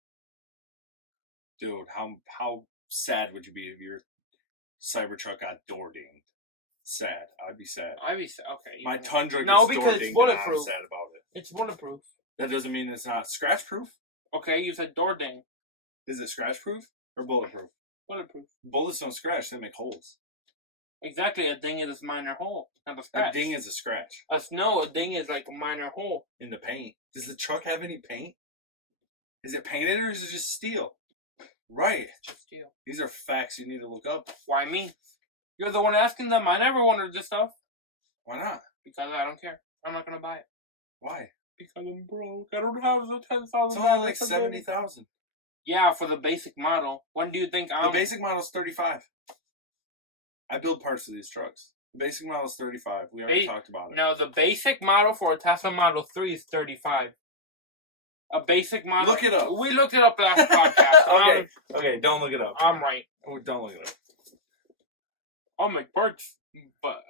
Dude, how sad would you be if your Cybertruck got door dinged? Sad. I'd be sad. Okay. My Tundra gets No, door because it's dinged and I'm bulletproof. sad about it. It's bulletproof. That doesn't mean it's not scratch proof. Okay, you said door ding. Is it scratch proof or bulletproof? Bulletproof. Bullets don't scratch, they make holes. Exactly, a ding is a minor hole, not a scratch. A ding is a scratch. A ding is like a minor hole. In the paint. Does the truck have any paint? Is it painted or is it just steel? Right. Just steel. These are facts you need to look up. Why me? You're the one asking them. I never wondered this stuff. Why not? Because I don't care. I'm not gonna buy it. Why? Because I'm broke. I don't have the 10,000. It's only like 70,000. Yeah, for the basic model. When do you think The basic model is 35. I build parts of these trucks. The basic model is 35. We already talked about it. No, the basic model for a Tesla Model 3 is 35. A basic model. Look it up. We looked it up last podcast. Okay, don't look it up. I'm right. Oh, don't look it up. I'll make parts,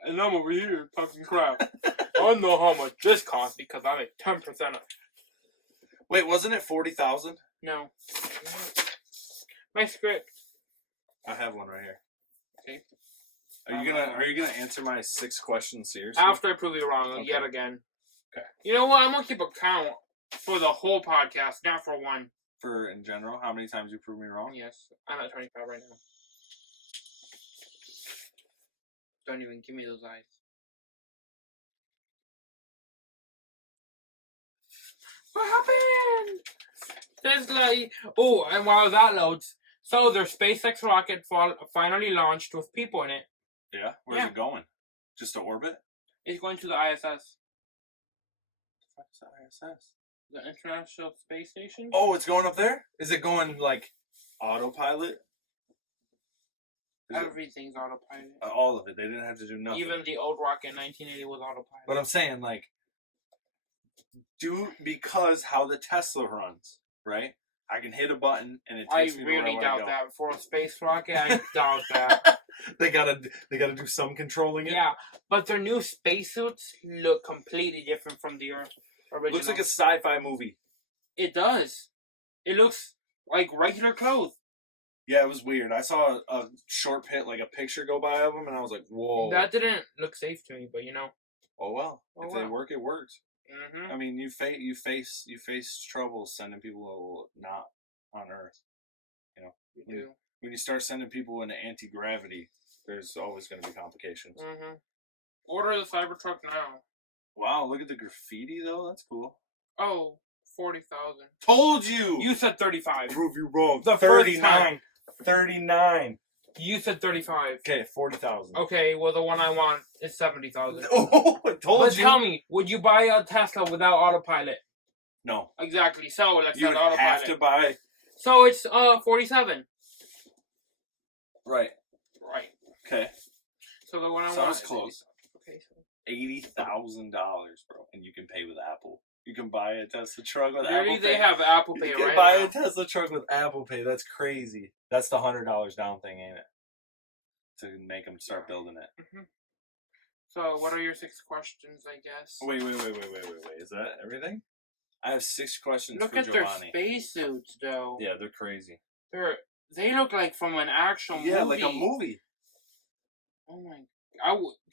and I'm over here talking crap. I know how much this costs because I make 10% of it. Wait, wasn't it 40,000? No. My script. I have one right here. Okay. Are you gonna answer my 6 questions seriously? After I prove you wrong Okay. yet again. Okay. You know what? I'm gonna keep a count for the whole podcast, not for one. For in general, how many times you prove me wrong? Yes, I'm at 25 right now. Don't even give me those eyes. What happened? Tesla. Oh, and while that loads, so their SpaceX rocket finally launched with people in it. Yeah. Where's it going? Just to orbit? It's going to the ISS, What's the ISS? the International Space Station. Oh, it's going up there? Is it going like autopilot? Everything's autopilot. All of it. They didn't have to do nothing. Even the old rocket in 1980 was autopilot. But I'm saying, like, because how the Tesla runs, right? I can hit a button and it takes me to where I really wanna doubt go. that. For a space rocket, I doubt that. They gotta do some controlling it. Yeah, but their new spacesuits look completely different from the original. Looks like a sci-fi movie. It does. It looks like regular clothes. Yeah, it was weird. I saw a short a picture go by of them, and I was like, "Whoa!" That didn't look safe to me, but you know. Oh well. Oh, If they well. work, it works. Mm-hmm. I mean, you face trouble sending people not on Earth. You know, You do. when you start sending people into anti-gravity, there's always going to be complications. Mm-hmm. Order the Cybertruck now. Wow, look at the graffiti though. That's cool. Oh, 40,000. Told you. You said 35. Prove you wrong. The first time. 39. You said 35. Okay, 40,000. Okay, well the one I want is 70,000. Oh, I told But you. tell me, would you buy a Tesla without autopilot? No. Exactly. So let's You set would autopilot. have to buy. So it's 47. Right. Right. Okay. So the one I So want was is close. Okay. So $80,000, bro, and you can pay with Apple. You can buy a Tesla truck with Really, Apple Pay. they have Apple Pay You can right buy now. a Tesla truck with Apple Pay. That's crazy. That's the $100 down thing, ain't it? To make them start building it. Mm-hmm. So what are your 6 questions? I guess. Wait. Is that everything? I have 6 questions Look for at Giovanni. their spacesuits, though. Yeah, they're crazy. They look like from an actual movie. Yeah, like a movie. Oh my!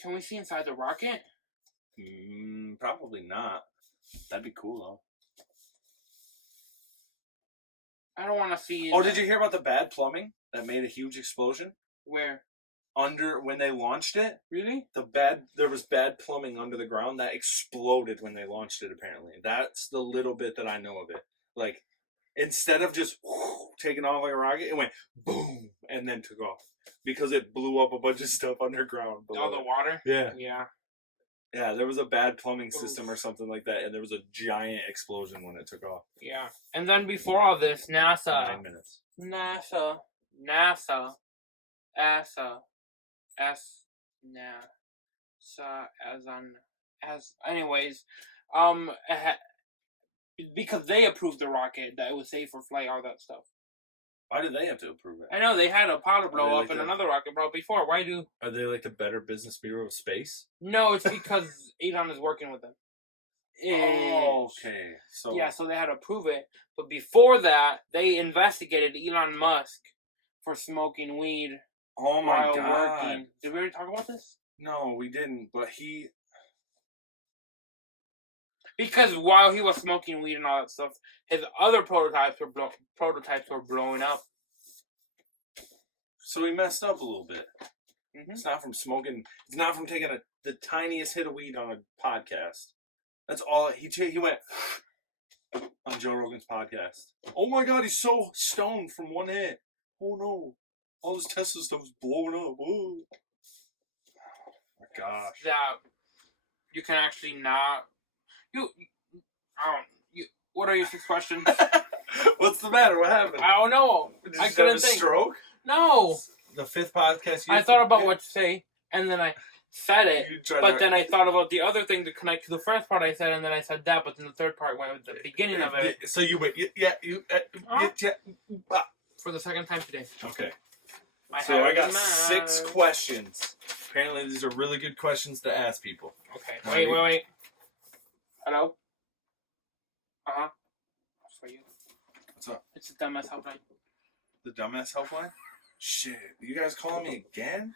Can we see inside the rocket? Probably not. That'd be cool though. I don't want to see. Oh, did you hear about the bad plumbing that made a huge explosion Where? when they launched it? Really? There was bad plumbing under the ground that exploded when they launched it. Apparently, that's the little bit that I know of it. Like, instead of just taking off like a rocket, it went boom and then took off because it blew up a bunch of stuff underground. All the water. Yeah. Yeah. Yeah, there was a bad plumbing system or something like that, and there was a giant explosion when it took off. Yeah. And then before all this, NASA. 9 minutes. NASA. Anyways, because they approved the rocket that it was safe for flight, all that stuff. Why do they have to approve it? I know they had a powder blow they up like and that? another rocket blow before. Why do? Are they like the Better Business Bureau of Space? No, it's because Elon is working with them. Oh, okay. So Yeah, so they had to prove it. But before that, they investigated Elon Musk for smoking weed oh my while god. working. Did we already talk about this? No, we didn't. But Because while he was smoking weed and all that stuff, his other prototypes were blowing up. So he messed up a little bit. Mm-hmm. It's not from smoking. It's not from taking the tiniest hit of weed on a podcast. That's all. He went on Joe Rogan's podcast. Oh my god, he's so stoned from one hit. Oh no, all this Tesla stuff is blowing up. Oh my gosh. That you can actually not. What are your 6 questions? What's the matter? What happened? I don't know. Did I you couldn't have a think. stroke? No. The 5th podcast. I thought about what to say, and then I said it. But Then I thought about the other thing to connect to the first part I said, and then I said that, but then the third part went with the beginning of it. So you went, For the second time today. Okay. So I got 6 questions. Apparently, these are really good questions to ask people. Okay. Wait. Hello? Uh-huh. For you. What's up? It's a dumbass helpline. The dumbass helpline? Shit. You guys calling me again?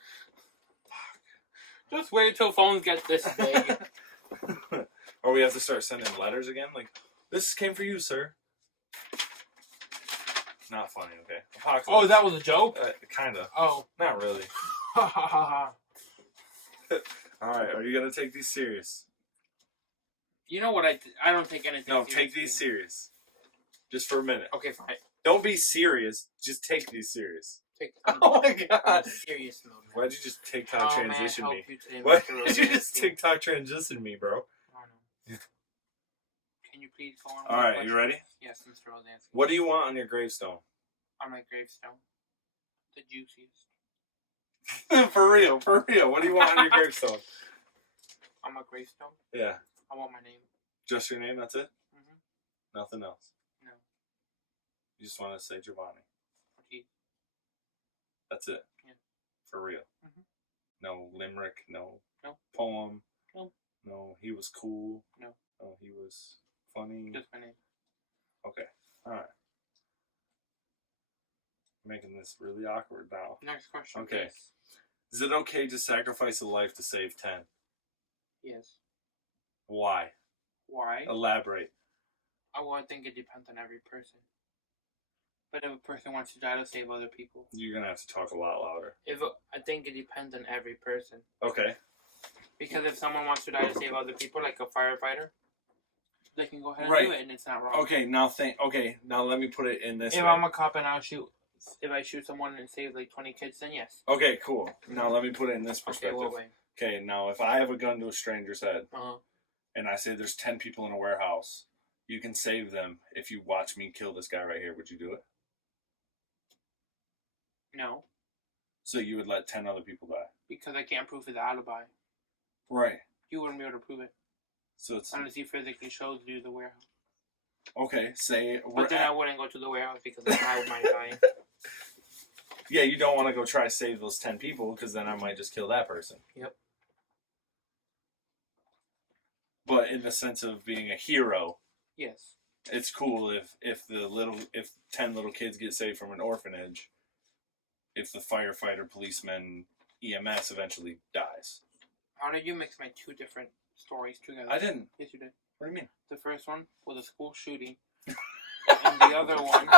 Just wait till phones get this big. Or we have to start sending letters again? Like, this came for you, sir. Not funny, okay. Apocalypse. Oh, that was a joke? Kind of. Oh. Not really. Ha ha ha ha. Alright, are you going to take these serious? You know what I don't take anything No, seriously. take these serious. Just for a minute. Okay, fine. Don't be serious. Just take these serious. Take Oh my I'm god. serious mode. Why'd you just TikTok transition help me? you today, Why Mr. did you just Rosinski? TikTok transition me, bro? I know. Yeah. Can you please go on? with Alright, the you question? ready? Yes, Mr. Rosinski. What do you want on your gravestone? On my gravestone. The juiciest. For real. What do you want on your gravestone? On my gravestone? Yeah. I want my name. Just your name, that's it? Mm-hmm. Nothing else? No. You just want to say Giovanni. Ortiz. That's it? Yeah. For real? Mhm. No limerick, no No. poem? No. No, he was cool? No. No, he was funny? Just my name. Okay. Alright. Making this really awkward now. Next question. Okay. Please. Is it okay to sacrifice a life to save 10? Yes. Why? Why? Elaborate. I think it depends on every person. But if a person wants to die to save other people, You're gonna have to talk a lot louder. I think it depends on every person. Okay. Because if someone wants to die to save other people, like a firefighter, they can go ahead and Right. do it, and it's not wrong. Okay, now let me put it in this If way. I'm a cop and if I shoot someone and save like 20 kids, then yes. Okay, cool. Now let me put it in this Okay, perspective. what way? Okay, now if I have a gun to a stranger's head Uh-huh. and I say there's 10 people in a warehouse, you can save them if you watch me kill this guy right here. Would you do it? No, So you would let 10 other people die? because I can't prove his alibi. Right. You wouldn't be able to prove it So it's unless he physically shows you the warehouse. okay. Say But then I wouldn't go to the warehouse because then I might die. yeah, you don't want to go try to save those 10 people because then I might just kill that person. Yep. But in the sense of being a hero, Yes. it's cool if 10 little kids get saved from an orphanage, if the firefighter, policeman, EMS eventually dies. How did you mix my two different stories together? I didn't. Yes, you did. What do you mean? The first one was a school shooting, and the other one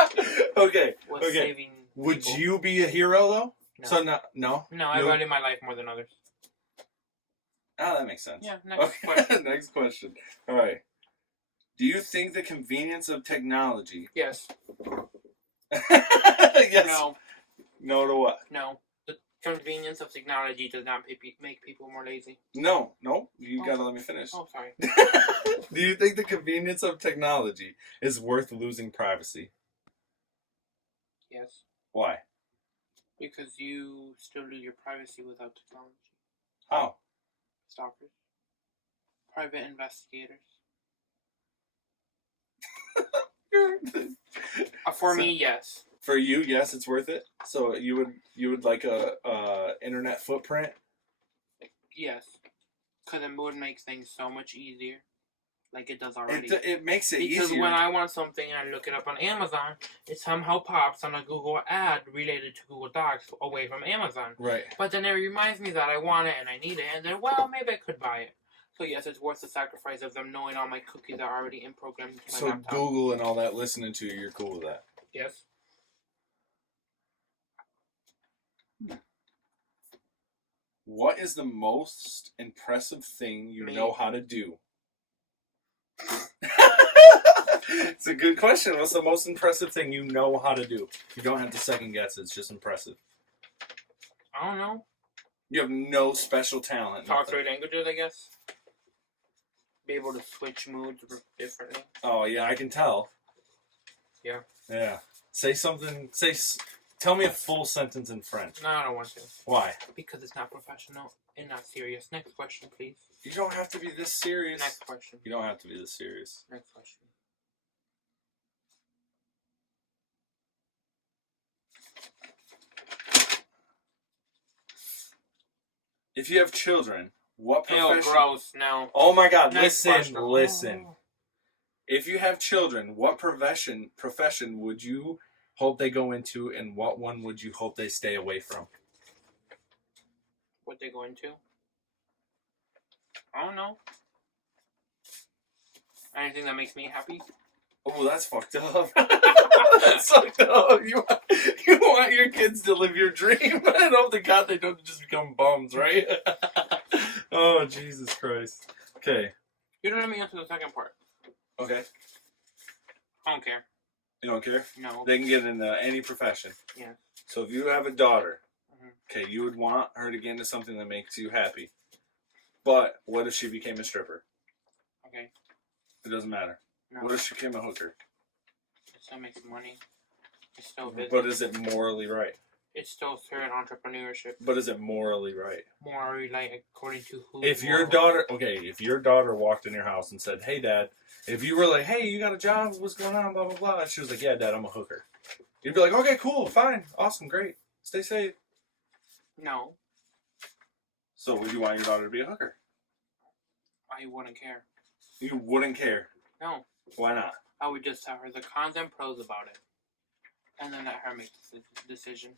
Okay. was Okay. saving Would people. you be a hero though? No. So no. No, I You- value my life more than others. Ah, that makes sense. Yeah, next Okay. question. Next question. All right. Do you think the convenience of technology? Yes. Yes. No. No to what? No. The convenience of technology does not make people more lazy. No. You Oh. gotta let me finish. Oh, sorry. Do you think the convenience of technology is worth losing privacy? Yes. Why? Because you still lose your privacy without technology. How? Stalkers. Private investigators. For me, yes. For you, yes, it's worth it. So you would like a internet footprint. Yes. Because it would make things so much easier. Like it does already. It makes it Because easier. when I want something and I look it up on Amazon, it somehow pops on a Google ad related to Google Docs away from Amazon. Right. But then it reminds me that I want it and I need it, and then, well, maybe I could buy it. So yes, it's worth the sacrifice of them knowing all my cookies are already in programmed into my So laptop. Google and all that listening to you, you're cool with that. Yes. What is the most impressive thing you Me. know how to do? It's a good question. What's the most impressive thing you know how to do? You don't have to second guess it. It's just impressive. I don't know. You have no special talent. Talk nothing. three languages, I guess. Be able to switch moods differently. Oh yeah, I can tell. Yeah. Yeah. Say something. Tell me a full sentence in French. No, I don't want to. Why? Because it's not professional and not serious. Next question, please. You don't have to be this serious. Next question. You don't have to be this serious. Next question. If you have children, what Ew, profession? gross. No. Oh my God! Next question. Listen. Oh. If you have children, what profession would you hope they go into, and what one would you hope they stay away from? What they go into? I don't know. Anything that makes me happy? Oh, that's fucked up. That's fucked up. You want your kids to live your dream, and hope to God they don't just become bums, right? Oh, Jesus Christ. Okay. You don't let me answer the second part. Okay. I don't care. You don't care? No. They can get into any profession. Yeah. So if you have a daughter, Mhm. okay, you would want her to get into something that makes you happy. But what if she became a stripper? Okay. It doesn't matter. No. What if she became a hooker? It still makes money. It's still business. But is it morally right? It's still certain entrepreneurship. But is it morally right? More like according to who. If your daughter walked in your house and said, "Hey, Dad," if you were like, "Hey, you got a job? What's going on?" Blah blah blah. And she was like, "Yeah, Dad, I'm a hooker." You'd be like, "Okay, cool, fine, awesome, great. Stay safe." No, So would you want your daughter to be a hooker? I wouldn't care. You wouldn't care. No, Why not? I would just tell her the cons and pros about it, and then let her make the decision.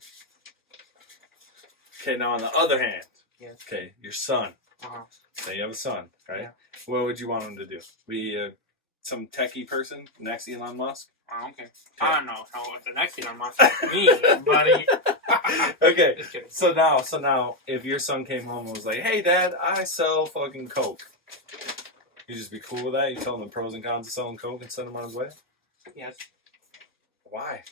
Okay, now on the other hand, Yes. okay, your son. Uh huh. Say you have a son, right? Yeah. What would you want him to do? Be a some techie person next to Elon Musk. Oh, okay. I don't know. No, it's the next thing on my phone. Me, buddy. Okay. Just kidding. So now, if your son came home and was like, "Hey, Dad, I sell fucking coke," you just be cool with that? You tell him the pros and cons of selling coke and send him on his way? Yes. Why?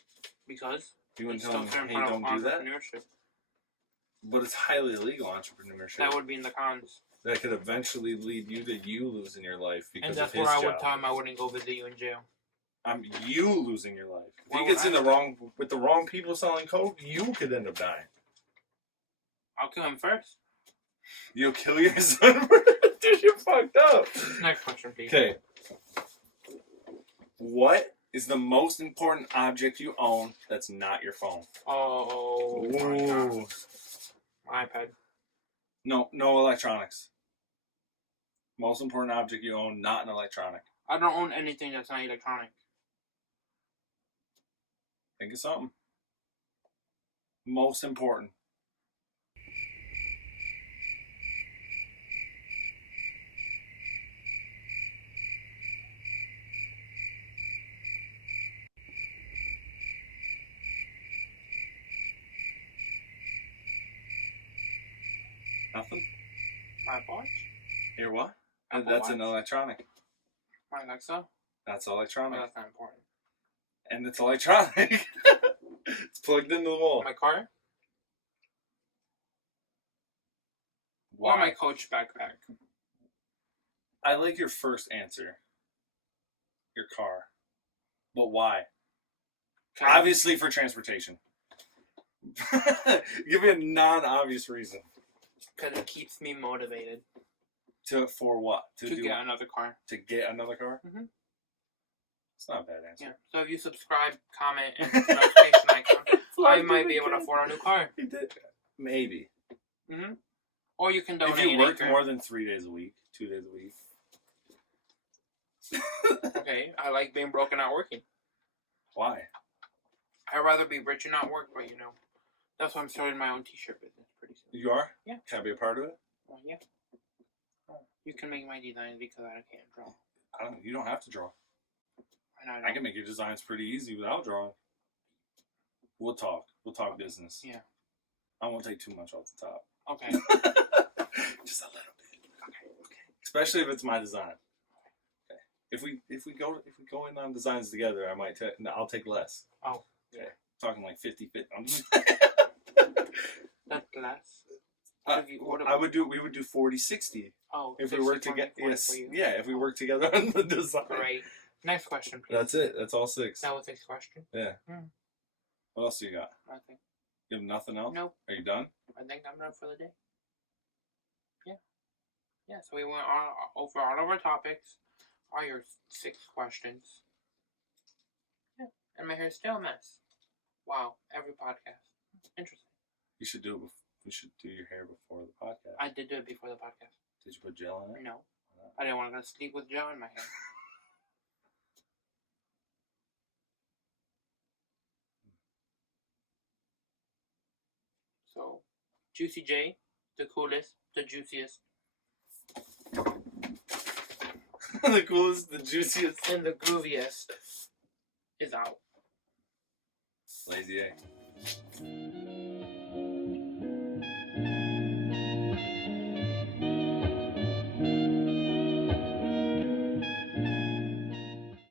Because You wouldn't it's tell him, still "Hey, don't do that." entrepreneurship. But it's highly illegal entrepreneurship. That would be in the cons. That could eventually lead you to losing your life because And that's of his where I job. would tell him I wouldn't go visit you in jail. You losing your life. If Why he gets would in I? with the wrong people selling coke, you could end up dying. I'll kill him first. You'll kill your son. Dude, you're fucked up. Next question, please. Okay. What is the most important object you own that's not your phone? Oh my god. iPad. No electronics. Most important object you own, not an electronic. I don't own anything that's not electronic. Think of something. Most important. Nothing? My watch? Your what? Apple That's an Watch? electronic. My Alexa? That's Oh, electronic. that's not important. And it's electronic. It's plugged into the wall. My car? Why? Or my Coach backpack? I like your first answer. Your car. But why? Obviously for transportation. Give me a non-obvious reason. Because it keeps me motivated. For what? To get another car. To get another car? Mhm. It's not a bad answer. Yeah. So if you subscribe, comment, and notification icon, I might be able to afford a new car. You did. Maybe. Mm-hmm. Or you can donate. If you an work acre. more than 3 days a week, 2 days a week. Okay, I like being broke and not working. Why? I'd rather be rich and not work, but you know. That's why I'm starting my own t-shirt business pretty soon. You are? Yeah. Can I be a part of it? Well, yeah. You can make my designs because I can't draw. You don't have to draw. I know. I can make your designs pretty easy without drawing. We'll talk. We'll talk business. Yeah. I won't take too much off the top. Okay. Just a little bit. Okay. Especially if it's my design. Okay. If we go in on designs together, I'll take less. Oh. Okay. Talking like 50-50. That's less. We would do 40-60 Oh. if we work together. 40 Yes. for you. Yeah, if we work together on the design. Great. Next question, please. That's it. That's all 6. That was 6 question. Yeah. What else do you got? Nothing. You have nothing else? Nope. Are you done? I think I'm done for the day. Yeah. Yeah, so we went over all of our topics. All your 6 questions. Yeah. And my hair's still a mess. Wow. Every podcast. Interesting. You should do it. We should do your hair before the podcast. I did do it before the podcast. Did you put gel in it? No. I didn't want to sleep with gel in my hair. So, Juicy J, the coolest, the juiciest, The coolest, the juiciest. and the grooviest is out. Lazy A.